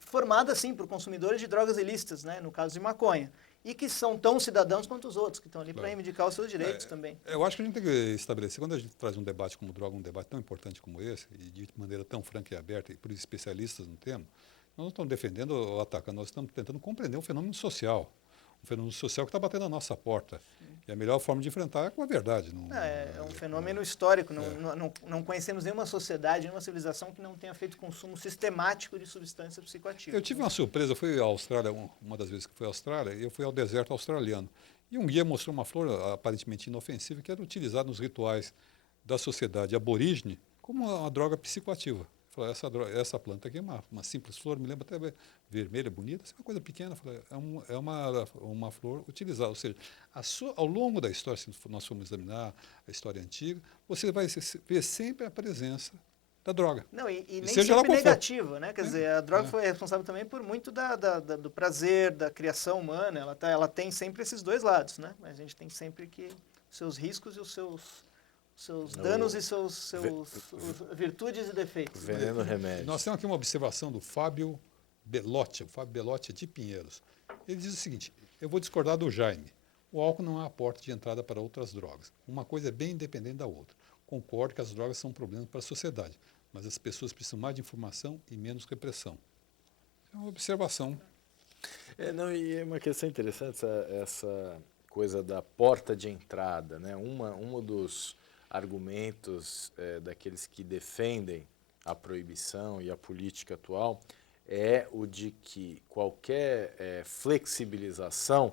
formada, sim, por consumidores de drogas ilícitas, né, no caso de maconha, e que são tão cidadãos quanto os outros, que estão ali para reivindicar os seus direitos também. Eu acho que a gente tem que estabelecer, quando a gente traz um debate como droga, um debate tão importante como esse, e de maneira tão franca e aberta, e por especialistas no tema, nós não estamos defendendo ou atacando, nós estamos tentando compreender um fenômeno social que está batendo na nossa porta. E a melhor forma de enfrentar é com a verdade. É um fenômeno histórico. Não conhecemos nenhuma sociedade, nenhuma civilização que não tenha feito consumo sistemático de substâncias psicoativas. Eu tive uma surpresa, eu fui à Austrália, uma das vezes que fui à Austrália, e eu fui ao deserto australiano. E um guia mostrou uma flor aparentemente inofensiva que era utilizada nos rituais da sociedade aborígene como uma droga psicoativa. Falei, essa planta aqui é uma simples flor, me lembra até vermelha, bonita, é uma coisa pequena. Falei, é uma flor utilizada. Ou seja, ao longo da história, se nós formos examinar a história antiga, você vai ver sempre a presença da droga. Não, e nem sempre negativa, né? Quer dizer, a droga foi responsável também por muito do prazer, da criação humana. Ela tem sempre esses dois lados, né? Mas a gente tem sempre seus riscos e os seus danos e suas virtudes e defeitos. Veneno, remédio. Nós temos aqui uma observação do Fábio Belotti. O Fábio Belotti é de Pinheiros. Ele diz o seguinte: eu vou discordar do Jaime. O álcool não é a porta de entrada para outras drogas. Uma coisa é bem independente da outra. Concordo que as drogas são um problema para a sociedade, mas as pessoas precisam mais de informação e menos repressão. É uma observação. Não, e é uma questão interessante essa coisa da porta de entrada, né? Um dos argumentos daqueles que defendem a proibição e a política atual é o de que qualquer flexibilização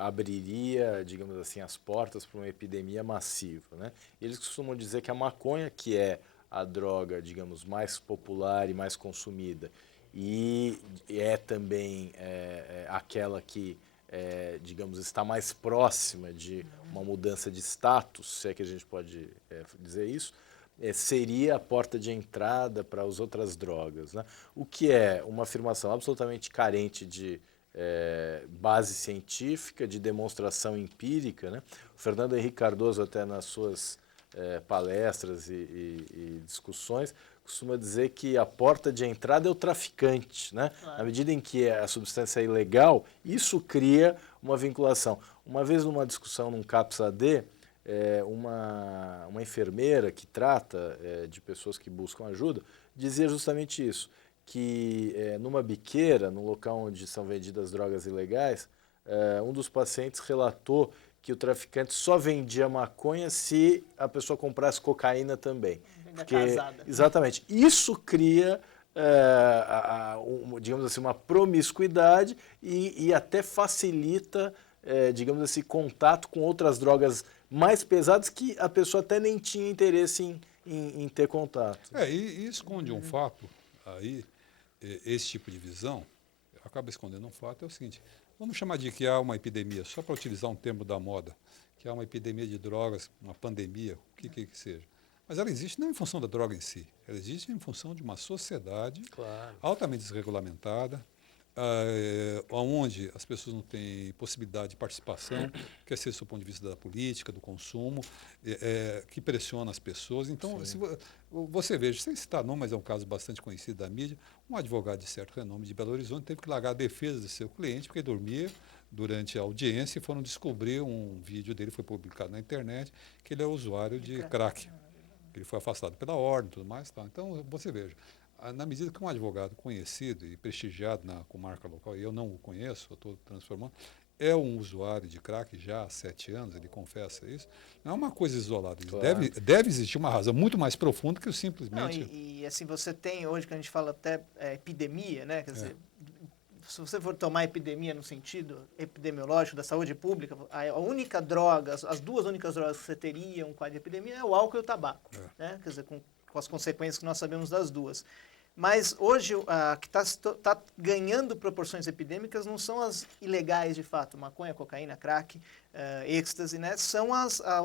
abriria, digamos assim, as portas para uma epidemia massiva, né? Eles costumam dizer que a maconha, que é a droga, digamos, mais popular e mais consumida, e é também aquela que, digamos, está mais próxima de uma mudança de status, se é que a gente pode dizer isso, seria a porta de entrada para as outras drogas, né? O que é uma afirmação absolutamente carente de base científica, de demonstração empírica, né? O Fernando Henrique Cardoso, até nas suas palestras e discussões, costuma dizer que a porta de entrada é o traficante, né? Claro. Na medida em que a substância é ilegal, isso cria uma vinculação. Uma vez numa discussão num CAPS-AD, uma enfermeira que trata de pessoas que buscam ajuda, dizia justamente isso, que numa biqueira, no local onde são vendidas drogas ilegais, um dos pacientes relatou que o traficante só vendia maconha se a pessoa comprasse cocaína também. Porque, exatamente. Isso cria, digamos assim, uma promiscuidade e até facilita, digamos assim, contato com outras drogas mais pesadas que a pessoa até nem tinha interesse em ter contato. E esconde um fato aí, esse tipo de visão, acaba escondendo um fato, é o seguinte: vamos chamar de que há uma epidemia, só para utilizar um termo da moda, que há uma epidemia de drogas, uma pandemia, o que seja. Mas ela existe não em função da droga em si, ela existe em função de uma sociedade altamente desregulamentada, onde as pessoas não têm possibilidade de participação, quer seja do ponto de vista da política, do consumo, que pressiona as pessoas. Então, se você veja, sem citar não, mas é um caso bastante conhecido da mídia, um advogado de certo renome de Belo Horizonte teve que largar a defesa de seu cliente porque dormia durante a audiência e foram descobrir um vídeo dele, foi publicado na internet, que ele é usuário de crack. Ele foi afastado pela ordem e tudo mais. Tá. Então, você veja, na medida que um advogado conhecido e prestigiado na comarca local, e eu não o conheço, eu estou transformando, é um usuário de crack já há 7 anos, ele confessa isso, não é uma coisa isolada. Deve existir uma razão muito mais profunda que o simplesmente... Não, e assim, você tem hoje, que a gente fala até epidemia, né? Quer dizer, se você for tomar epidemia no sentido epidemiológico da saúde pública, a única droga, as duas únicas drogas que você teria um quadro de epidemia é o álcool e o tabaco, né? Quer dizer, com as consequências que nós sabemos das duas. Mas hoje, a que está ganhando proporções epidêmicas não são as ilegais de fato, maconha, cocaína, crack, êxtase, né? São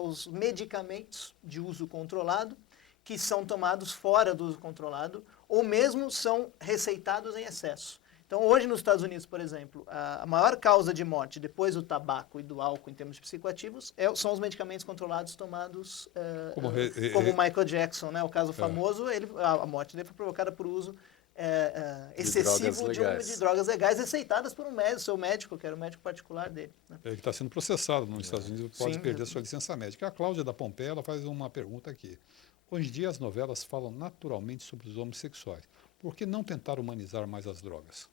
os medicamentos de uso controlado que são tomados fora do uso controlado ou mesmo são receitados em excesso. Então, hoje nos Estados Unidos, por exemplo, a maior causa de morte depois do tabaco e do álcool em termos psicoativos são os medicamentos controlados tomados como o Michael Jackson, né? O caso famoso, a morte dele foi provocada por uso excessivo de drogas legais receitadas por seu médico, que era o médico particular dele. Né? Ele está sendo processado nos Estados Unidos, pode perder sua licença médica. A Cláudia da Pompeia, ela faz uma pergunta aqui. Hoje em dia as novelas falam naturalmente sobre os homossexuais. Por que não tentar humanizar mais as drogas?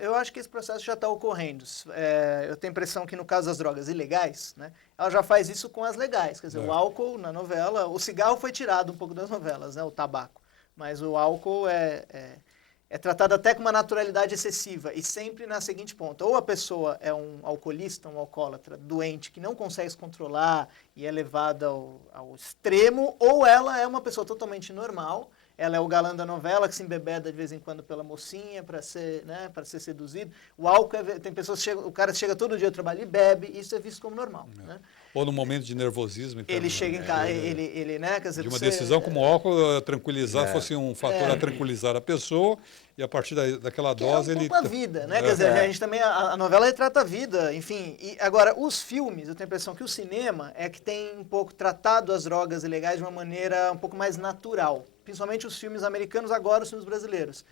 Eu acho que esse processo já está ocorrendo. Eu tenho a impressão que no caso das drogas ilegais, né, ela já faz isso com as legais. Quer dizer, o álcool na novela, o cigarro foi tirado um pouco das novelas, né, o tabaco. Mas o álcool é tratado até com uma naturalidade excessiva e sempre na seguinte ponta. Ou a pessoa é um alcoolista, um alcoólatra doente que não consegue se controlar e é levada ao extremo, ou ela é uma pessoa totalmente normal. Ela é o galã da novela que se embebeda de vez em quando pela mocinha para ser seduzido. O álcool, tem pessoas que o cara chega todo dia ao trabalho e bebe, isso é visto como normal. Né? Ou no momento de nervosismo. Então, ele chega em casa, né? Quer dizer, de uma decisão como o álcool tranquilizar fosse um fator a tranquilizar a pessoa e a partir daquela dose ele... a vida, né? Quer dizer, a gente também, a novela retrata a vida, enfim. Agora, os filmes, eu tenho a impressão que o cinema é que tem um pouco tratado as drogas ilegais de uma maneira um pouco mais natural. Principalmente os filmes americanos, agora os filmes brasileiros.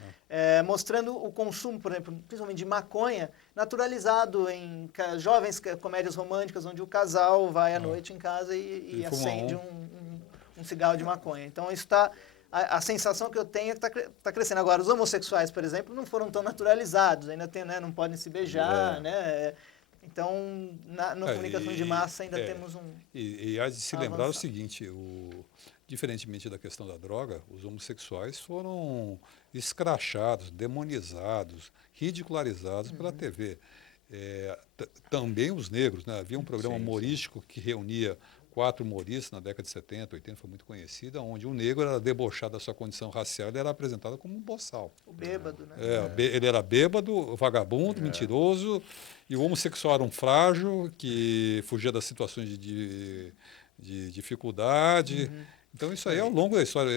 Mostrando o consumo, por exemplo, principalmente de maconha, naturalizado em jovens comédias românticas, onde o casal vai à noite em casa e acende um cigarro de maconha. Então, isso está... a sensação que eu tenho é que está crescendo. Agora, os homossexuais, por exemplo, não foram tão naturalizados, ainda tem, né, não podem se beijar, né? Então, na comunicação de massa ainda temos um... E há de se lembrar o seguinte, diferentemente da questão da droga, os homossexuais foram escrachados, demonizados, ridicularizados pela TV. Também os negros, né? Havia um programa humorístico que reunia 4 humoristas na década de 70, 80, foi muito conhecida, onde o negro era debochado da sua condição racial, ele era apresentado como um boçal. O bêbado, né? Ele era bêbado, vagabundo, mentiroso, e o homossexual era um frágil que fugia das situações de dificuldade. Então isso aí ao longo da história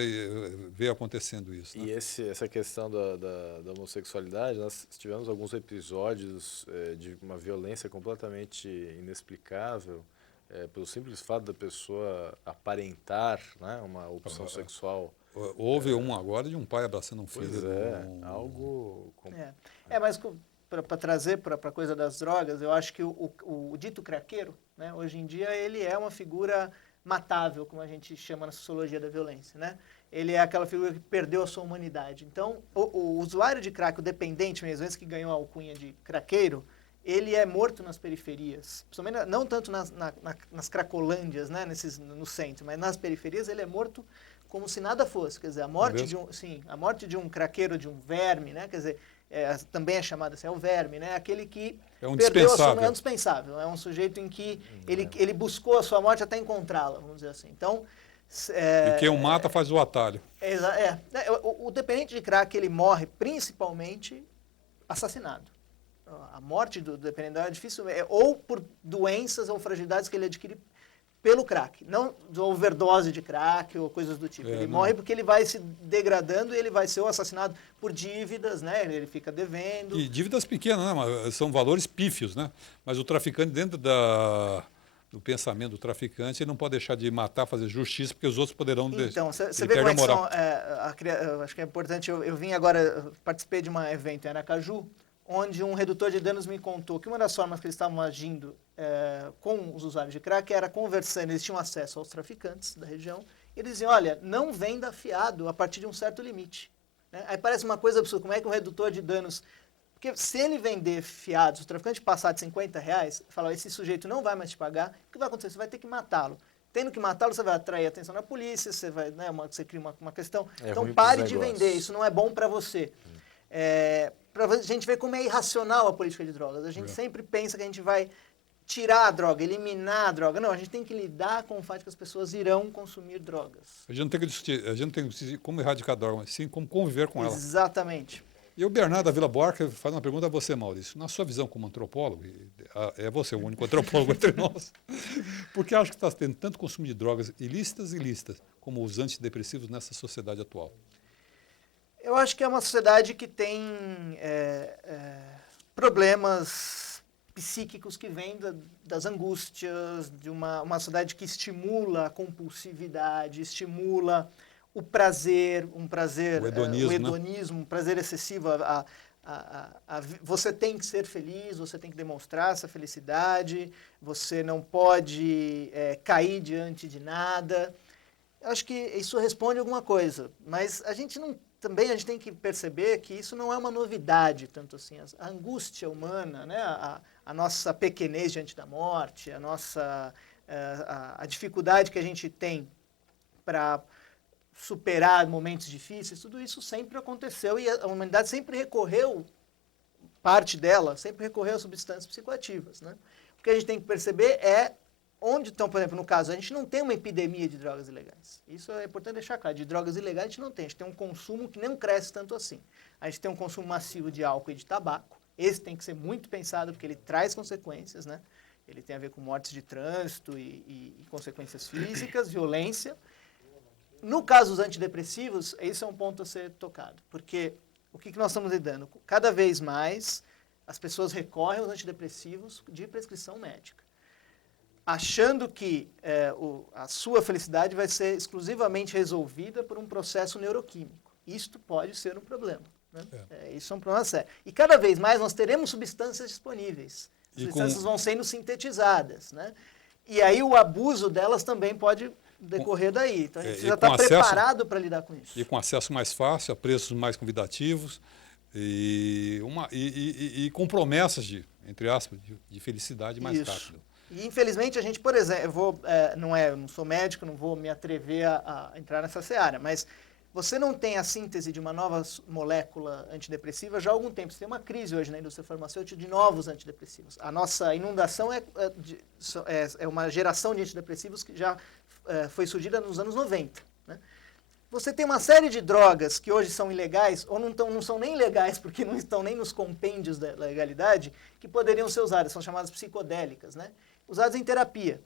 veio acontecendo isso. Né? E essa questão da homossexualidade, nós tivemos alguns episódios de uma violência completamente inexplicável, pelo simples fato da pessoa aparentar, né, uma opção sexual. Houve um agora de um pai abraçando um filho. Pois algo... Mas para trazer para a coisa das drogas, eu acho que o dito craqueiro, né, hoje em dia, ele é uma figura matável, como a gente chama na sociologia da violência, né? Ele é aquela figura que perdeu a sua humanidade. Então, o usuário de crack, o dependente mesmo, esse que ganhou a alcunha de craqueiro, ele é morto nas periferias, principalmente não tanto nas cracolândias, né, no centro, mas nas periferias ele é morto como se nada fosse. Quer dizer, a morte de um craqueiro, de um verme, né, quer dizer, também é chamado assim, é o verme, né, aquele que perdeu a sua, é um dispensável, é um sujeito em que ele buscou a sua morte até encontrá-la, vamos dizer assim. Então, e quem o mata faz o atalho. O dependente de crack, ele morre principalmente assassinado. A morte do dependente é difícil, ou por doenças ou fragilidades que ele adquire pelo crack, não de overdose de crack ou coisas do tipo. Ele morre porque ele vai se degradando e ele vai ser assassinado por dívidas, né? Ele fica devendo. E dívidas pequenas, né? Mas são valores pífios, né? Mas o traficante, dentro do pensamento do traficante, ele não pode deixar de matar, fazer justiça, porque os outros poderão... Então, você vê como é que são... acho que é importante, eu vim agora, participei de um evento em Aracaju, onde um redutor de danos me contou que uma das formas que eles estavam agindo com os usuários de crack era conversando, eles tinham acesso aos traficantes da região, e eles diziam, olha, não venda fiado a partir de um certo limite. Né? Aí parece uma coisa absurda, como é que um redutor de danos... Porque se ele vender fiados, o traficante passar de R$50, fala, esse sujeito não vai mais te pagar, o que vai acontecer? Você vai ter que matá-lo. Tendo que matá-lo, você vai atrair a atenção da polícia, você vai, né, você cria uma questão. Então pare de vender, isso não é bom para você. Para a gente ver como é irracional a política de drogas. A gente sempre pensa que a gente vai tirar a droga, eliminar a droga. Não, a gente tem que lidar com o fato que as pessoas irão consumir drogas. A gente não tem que discutir como erradicar a droga, mas sim como conviver com ela. Exatamente. E o Bernardo da Vila Buarque faz uma pergunta a você, Maurício. Na sua visão como antropólogo, é você o único antropólogo entre nós, porque acho que está tendo tanto consumo de drogas ilícitas e ilícitas como os antidepressivos nessa sociedade atual? Eu acho que é uma sociedade que tem problemas psíquicos que vêm das angústias, de uma sociedade que estimula a compulsividade, estimula o prazer, o hedonismo, né? Um prazer excessivo. Você tem que ser feliz, você tem que demonstrar essa felicidade, você não pode cair diante de nada. Eu acho que isso responde alguma coisa, mas a gente tem que perceber que isso não é uma novidade, tanto assim. A angústia humana, né? A nossa pequenez diante da morte, a dificuldade que a gente tem para superar momentos difíceis, tudo isso sempre aconteceu e a humanidade sempre recorreu, parte dela, sempre recorreu a substâncias psicoativas. Né? O que a gente tem que perceber é onde estão, por exemplo, no caso, a gente não tem uma epidemia de drogas ilegais. Isso é importante deixar claro. De drogas ilegais a gente não tem. A gente tem um consumo que não cresce tanto assim. A gente tem um consumo massivo de álcool e de tabaco. Esse tem que ser muito pensado porque ele traz consequências, né? Ele tem a ver com mortes de trânsito e consequências físicas, violência. No caso dos antidepressivos, esse é um ponto a ser tocado. Porque o que nós estamos lidando? Cada vez mais as pessoas recorrem aos antidepressivos de prescrição médica, achando que a sua felicidade vai ser exclusivamente resolvida por um processo neuroquímico. Isto pode ser um problema. Né? Isso é um problema sério. E cada vez mais nós teremos substâncias disponíveis. As substâncias vão sendo sintetizadas. Né? E aí o abuso delas também pode decorrer daí. Então a gente precisa com estar acesso- preparado para lidar com isso. E com acesso mais fácil, a preços mais convidativos e com promessas entre aspas, de felicidade mais Isso. rápido. E infelizmente a gente, por exemplo, eu não sou médico, não vou me atrever a entrar nessa seara, mas você não tem a síntese de uma nova molécula antidepressiva já há algum tempo. Você tem uma crise hoje na indústria farmacêutica de novos antidepressivos. A nossa inundação é uma geração de antidepressivos que já foi surgida nos anos 90. Né? Você tem uma série de drogas que hoje são ilegais, ou não são nem legais porque não estão nem nos compêndios da legalidade, que poderiam ser usadas, são chamadas psicodélicas, né? Usadas em terapia.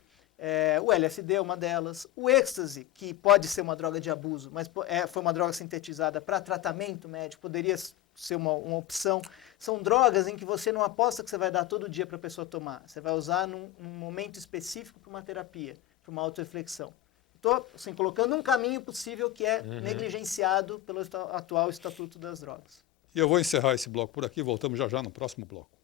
O LSD é uma delas, o êxtase, que pode ser uma droga de abuso, mas foi uma droga sintetizada para tratamento médico, poderia ser uma opção. São drogas em que você não aposta que você vai dar todo dia para a pessoa tomar, você vai usar num momento específico para uma terapia, para uma autorreflexão. Estou assim, colocando um caminho possível que é negligenciado pelo atual Estatuto das Drogas. E eu vou encerrar esse bloco por aqui, voltamos já no próximo bloco.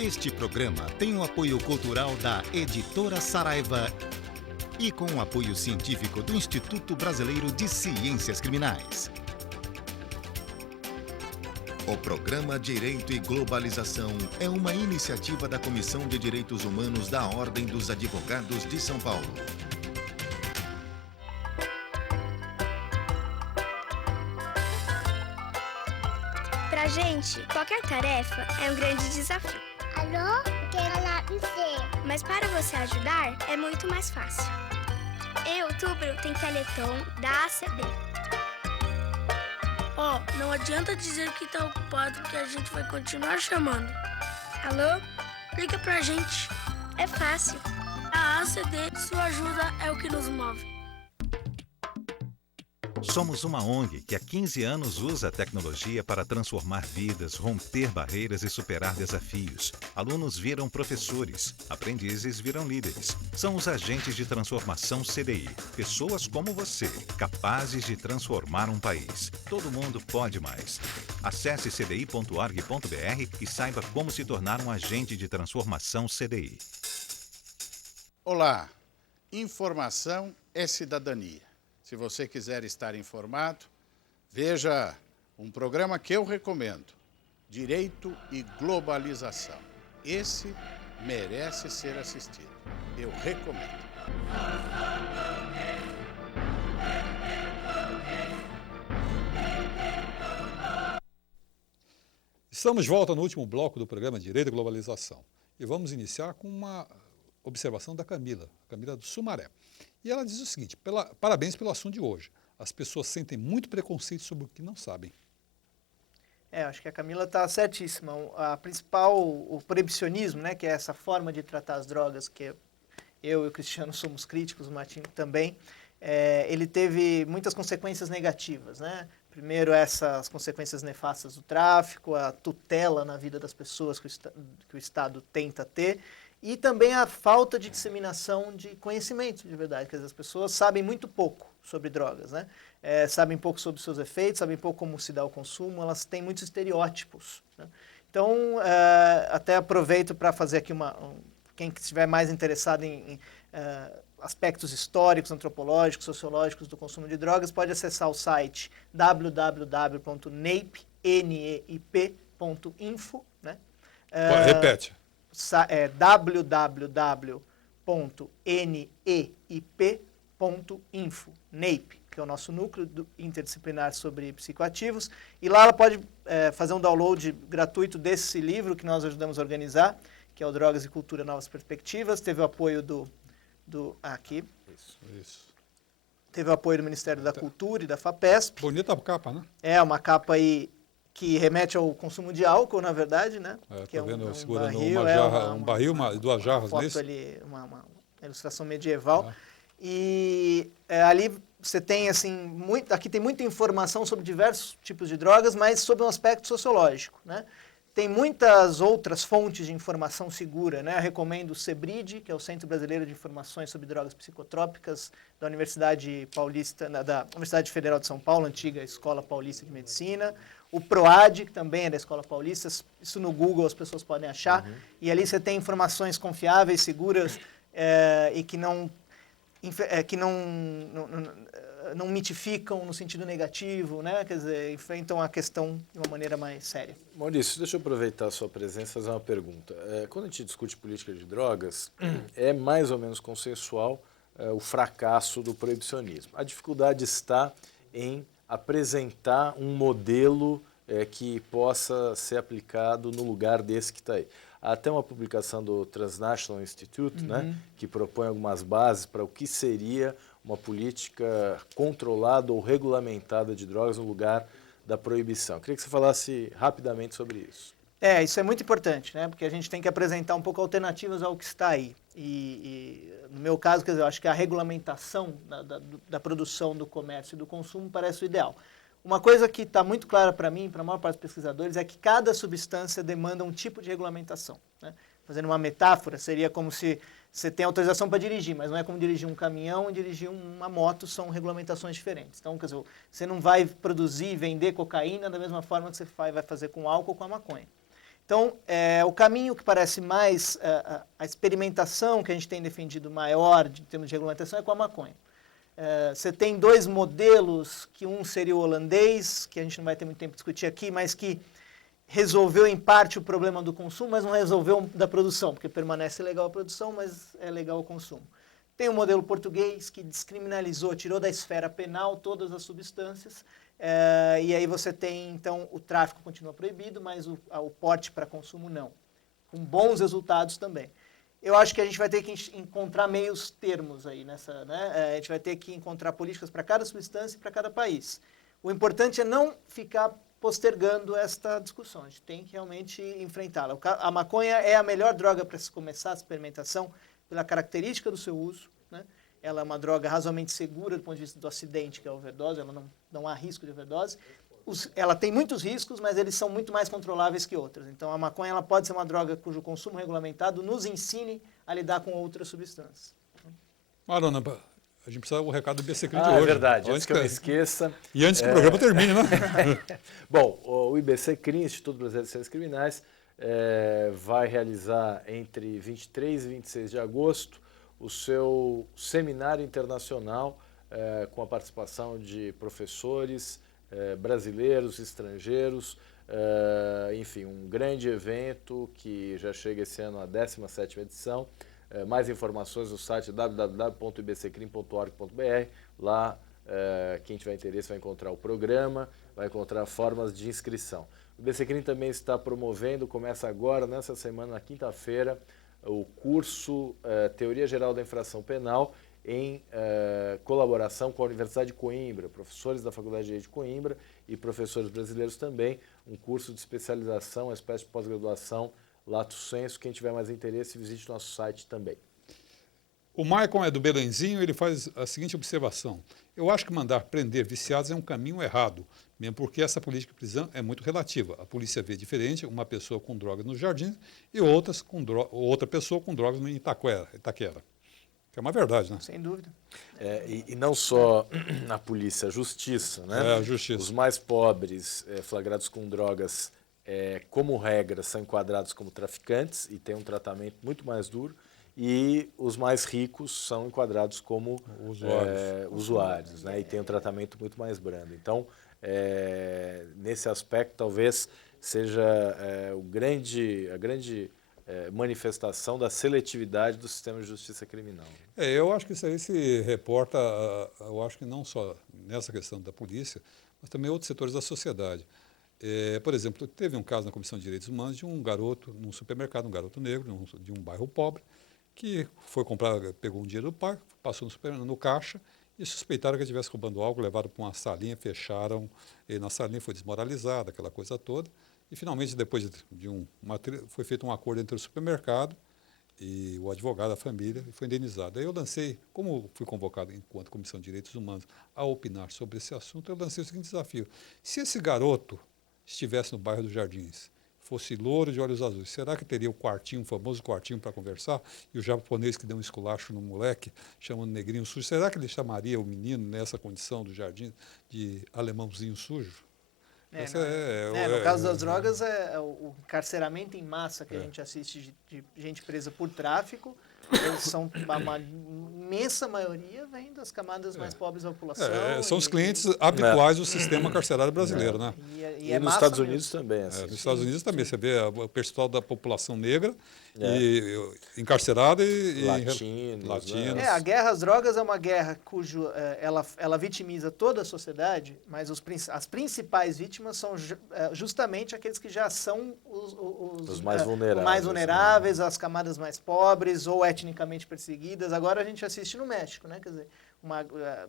Este programa tem o apoio cultural da Editora Saraiva e com o apoio científico do Instituto Brasileiro de Ciências Criminais. O programa Direito e Globalização é uma iniciativa da Comissão de Direitos Humanos da Ordem dos Advogados de São Paulo. Pra gente, qualquer tarefa é um grande desafio. Alô? Quero lápis. Mas para você ajudar, é muito mais fácil. Em outubro tem Teleton da ACD. Não adianta dizer que tá ocupado, que a gente vai continuar chamando. Alô? Liga pra gente. É fácil. A ACD, sua ajuda é o que nos move. Somos uma ONG que há 15 anos usa a tecnologia para transformar vidas, romper barreiras e superar desafios. Alunos viram professores, aprendizes viram líderes. São os agentes de transformação CDI. Pessoas como você, capazes de transformar um país. Todo mundo pode mais. Acesse cdi.org.br e saiba como se tornar um agente de transformação CDI. Olá, informação é cidadania. Se você quiser estar informado, veja um programa que eu recomendo, Direito e Globalização. Esse merece ser assistido. Eu recomendo. Estamos de volta no último bloco do programa Direito e Globalização. E vamos iniciar com uma observação da Camila do Sumaré. E ela diz o seguinte: parabéns pelo assunto de hoje. As pessoas sentem muito preconceito sobre o que não sabem. Acho que a Camila está certíssima. O proibicionismo, né, que é essa forma de tratar as drogas, que eu e o Cristiano somos críticos, o Martinho também, ele teve muitas consequências negativas, né? Primeiro, essas consequências nefastas do tráfico, a tutela na vida das pessoas que o Estado tenta ter, e também a falta de disseminação de conhecimento, de verdade, que as pessoas sabem muito pouco sobre drogas, né? Sabem pouco sobre seus efeitos, sabem pouco como se dá o consumo, elas têm muitos estereótipos, né? Então, até aproveito para fazer aqui quem estiver mais interessado em aspectos históricos, antropológicos, sociológicos do consumo de drogas, pode acessar o site www.neip.info, né? Repete. www.neip.info, NEIP, que é o nosso núcleo interdisciplinar sobre psicoativos, e lá ela pode fazer um download gratuito desse livro que nós ajudamos a organizar, que é o Drogas e Cultura Novas Perspectivas. Teve o apoio aqui. Isso. Teve o apoio do Ministério da Cultura e da FAPESP. Bonita a capa, né? É uma capa aí que remete ao consumo de álcool, na verdade, né? Estou vendo segurando barril, um barril, duas jarras foto nisso. Ali, uma ilustração medieval. E ali você tem, assim, aqui tem muita informação sobre diversos tipos de drogas, mas sobre um aspecto sociológico, né? tem muitas outras fontes de informação segura, né? Eu recomendo o CEBRID, que é o Centro Brasileiro de Informações sobre Drogas Psicotrópicas, da Universidade Paulista, da Universidade Federal de São Paulo, antiga Escola Paulista de Medicina. O PROAD, que também é da Escola Paulista, isso no Google as pessoas podem achar. E ali você tem informações confiáveis, seguras e que não mitificam no sentido negativo, né? Quer dizer, enfrentam a questão de uma maneira mais séria. Maurício, deixa eu aproveitar a sua presença e fazer uma pergunta. Quando a gente discute política de drogas, é mais ou menos consensual o fracasso do proibicionismo. A dificuldade está em apresentar um modelo que possa ser aplicado no lugar desse que está aí. Há até uma publicação do Transnational Institute, né, que propõe algumas bases para o que seria uma política controlada ou regulamentada de drogas no lugar da proibição. Queria que você falasse rapidamente sobre isso. Isso é muito importante, né? Porque a gente tem que apresentar um pouco alternativas ao que está aí. E no meu caso, quer dizer, eu acho que a regulamentação da produção, do comércio e do consumo parece o ideal. Uma coisa que está muito clara para mim, para a maior parte dos pesquisadores, é que cada substância demanda um tipo de regulamentação, né? Fazendo uma metáfora, seria como se você tem autorização para dirigir, mas não é como dirigir um caminhão e dirigir uma moto, são regulamentações diferentes. Então, quer dizer, você não vai produzir e vender cocaína da mesma forma que você vai fazer com álcool ou com a maconha. Então, o caminho que parece mais, a experimentação que a gente tem defendido maior em termos de regulamentação é com a maconha. Você tem dois modelos, que um seria o holandês, que a gente não vai ter muito tempo de discutir aqui, mas que resolveu em parte o problema do consumo, mas não resolveu da produção, porque permanece legal a produção, mas é legal o consumo. Tem o modelo português, que descriminalizou, tirou da esfera penal todas as substâncias, e aí você tem, então, o tráfico continua proibido, mas o porte para consumo não, com bons resultados também. Eu acho que a gente vai ter que encontrar meios termos aí nessa, né? A gente vai ter que encontrar políticas para cada substância e para cada país. O importante é não ficar postergando esta discussão, a gente tem que realmente enfrentá-la. A maconha é a melhor droga para se começar a experimentação pela característica do seu uso, né? Ela é uma droga razoavelmente segura do ponto de vista do acidente, que é a overdose, ela não há risco de overdose. Ela tem muitos riscos, mas eles são muito mais controláveis que outras. Então, a maconha ela pode ser uma droga cujo consumo regulamentado nos ensine a lidar com outras substâncias. Marona, a gente precisa do recado do IBCCRIM de hoje. É verdade, antes que eu me esqueça. E antes que o programa termine, né? Bom, o IBCCRIM, Instituto Brasileiro de Ciências Criminais, vai realizar entre 23 e 26 de agosto o seu seminário internacional com a participação de professores brasileiros, estrangeiros, enfim, um grande evento que já chega esse ano à 17ª edição. Mais informações no site www.ibccrim.org.br. Lá, quem tiver interesse vai encontrar o programa, vai encontrar formas de inscrição. O IBCCRIM também está promovendo, começa agora, nessa semana, na quinta-feira, o curso Teoria Geral da Infração Penal, em colaboração com a Universidade de Coimbra, professores da Faculdade de Direito de Coimbra e professores brasileiros também, um curso de especialização, uma espécie de pós-graduação, lato sensu. Quem tiver mais interesse, visite nosso site também. O Maicon é do Belenzinho, ele faz a seguinte observação: eu acho que mandar prender viciados é um caminho errado, mesmo porque essa política de prisão é muito relativa. A polícia vê diferente uma pessoa com drogas nos jardins e outra pessoa com drogas no Itaquera. É uma verdade, né? Sem dúvida. E não só a polícia, a justiça, né? A justiça. Os mais pobres flagrados com drogas, como regra, são enquadrados como traficantes e têm um tratamento muito mais duro. E os mais ricos são enquadrados como usuários, né? E têm um tratamento muito mais brando. Então, nesse aspecto, talvez seja a grande manifestação da seletividade do sistema de justiça criminal. Eu acho que isso aí se reporta, eu acho que não só nessa questão da polícia, mas também outros setores da sociedade. Por exemplo, teve um caso na Comissão de Direitos Humanos de um garoto num supermercado, um garoto negro, de um bairro pobre, que foi comprar, pegou um dinheiro do pai, passou no caixa e suspeitaram que ele estivesse roubando algo, levaram para uma salinha, fecharam, e na salinha foi desmoralizada, aquela coisa toda. E, finalmente, depois foi feito um acordo entre o supermercado e o advogado da família e foi indenizado. Aí eu lancei, como fui convocado enquanto Comissão de Direitos Humanos a opinar sobre esse assunto, eu lancei o seguinte desafio: se esse garoto estivesse no bairro dos Jardins, fosse louro de olhos azuis, será que teria o famoso quartinho para conversar? E o japonês que deu um esculacho no moleque, chamando negrinho sujo, será que ele chamaria o menino nessa condição do jardim de alemãozinho sujo? No caso das drogas, o encarceramento em massa que a gente assiste de gente presa por tráfico, eles são, uma imensa maioria vem das camadas mais pobres da população. São os clientes habituais do sistema carcerário brasileiro, né? E nos Estados Unidos também. Nos Estados Unidos também, você vê o percentual da população negra encarcerada e latinos. A guerra às drogas é uma guerra cujo ela vitimiza toda a sociedade, mas as principais vítimas são justamente aqueles que já são os mais vulneráveis, as camadas mais pobres ou etnicamente perseguidas. Agora a gente assiste no México, né? Quer dizer,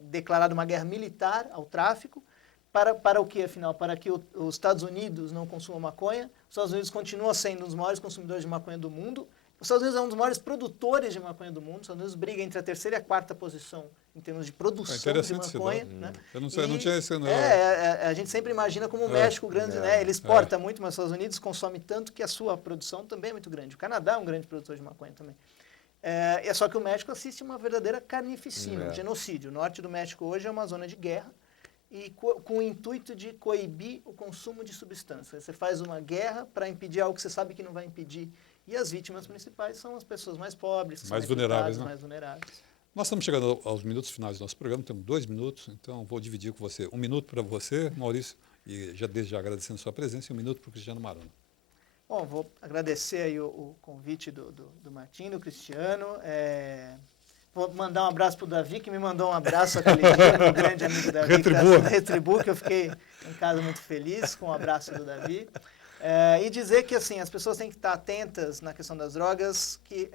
declarada uma guerra militar ao tráfico. Para o que, afinal? Para que os Estados Unidos não consumam maconha. Os Estados Unidos continuam sendo um dos maiores consumidores de maconha do mundo. Os Estados Unidos é um dos maiores produtores de maconha do mundo. Os Estados Unidos briga entre a terceira e a quarta posição em termos de produção de maconha. Né? Eu não tinha esse... a gente sempre imagina como o México grande, né? Ele exporta muito, mas os Estados Unidos consomem tanto que a sua produção também é muito grande. O Canadá é um grande produtor de maconha também. É só que o México assiste uma verdadeira carnificina, um genocídio. O norte do México hoje é uma zona de guerra, e com o intuito de coibir o consumo de substâncias. Você faz uma guerra para impedir algo que você sabe que não vai impedir. E as vítimas principais são as pessoas mais pobres, mais vulneráveis, mais vulneráveis. Nós estamos chegando aos minutos finais do nosso programa, temos 2 minutos, então vou dividir com você 1 minuto para você, Maurício, e desde já agradecendo a sua presença, e 1 minuto para o Cristiano Marona. Bom, vou agradecer aí o convite do Martim, do Cristiano. Vou mandar um abraço para o Davi, que me mandou um abraço aquele dia, meu grande amigo Davi, da Retribua, que eu fiquei em casa muito feliz com o abraço do Davi. E dizer que assim, as pessoas têm que estar atentas na questão das drogas, que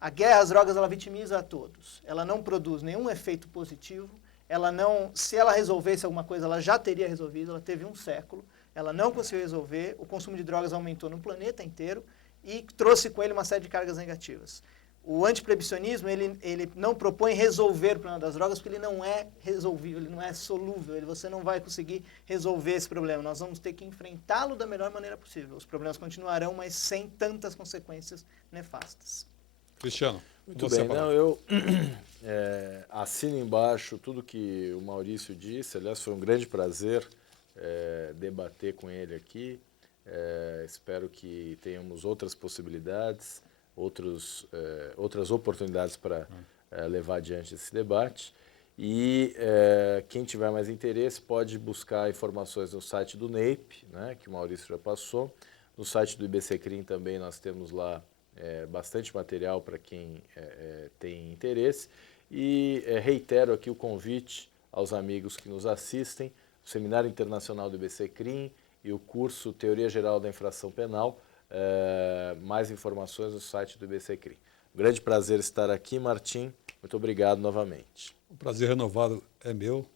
a guerra às drogas ela vitimiza a todos. Ela não produz nenhum efeito positivo. Se ela resolvesse alguma coisa, ela já teria resolvido. Ela teve um século. Ela não conseguiu resolver. O consumo de drogas aumentou no planeta inteiro e trouxe com ele uma série de cargas negativas. O antiproibicionismo, ele não propõe resolver o problema das drogas, porque ele não é resolvível, ele não é solúvel, você não vai conseguir resolver esse problema. Nós vamos ter que enfrentá-lo da melhor maneira possível. Os problemas continuarão, mas sem tantas consequências nefastas. Cristiano, muito bem. Não, eu assino embaixo tudo que o Maurício disse. Aliás, foi um grande prazer debater com ele aqui. Espero que tenhamos outras possibilidades, outras oportunidades para levar adiante esse debate. E quem tiver mais interesse pode buscar informações no site do NEIP, né, que o Maurício já passou. No site do IBCCRIM também nós temos lá bastante material para quem tem interesse. E reitero aqui o convite aos amigos que nos assistem, o Seminário Internacional do IBCCRIM e o curso Teoria Geral da Infração Penal. Mais informações no site do IBCCRIM. Um grande prazer estar aqui, Martim. Muito obrigado novamente. O prazer renovado é meu,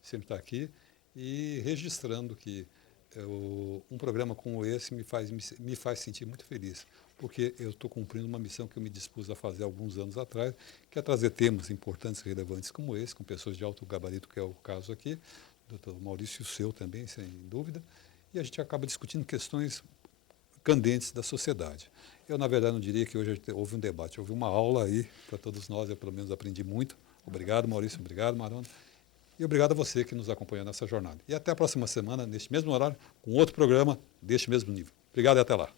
sempre estar aqui, e registrando que um programa como esse me faz sentir muito feliz, porque eu estou cumprindo uma missão que eu me dispus a fazer alguns anos atrás, que é trazer temas importantes e relevantes como esse, com pessoas de alto gabarito, que é o caso aqui, doutor Maurício, o seu também, sem dúvida, e a gente acaba discutindo questões candentes da sociedade. Eu, na verdade, não diria que hoje houve um debate, houve uma aula aí para todos nós, eu pelo menos aprendi muito. Obrigado, Maurício, obrigado, Marona, e obrigado a você que nos acompanhou nessa jornada. E até a próxima semana, neste mesmo horário, com outro programa deste mesmo nível. Obrigado e até lá.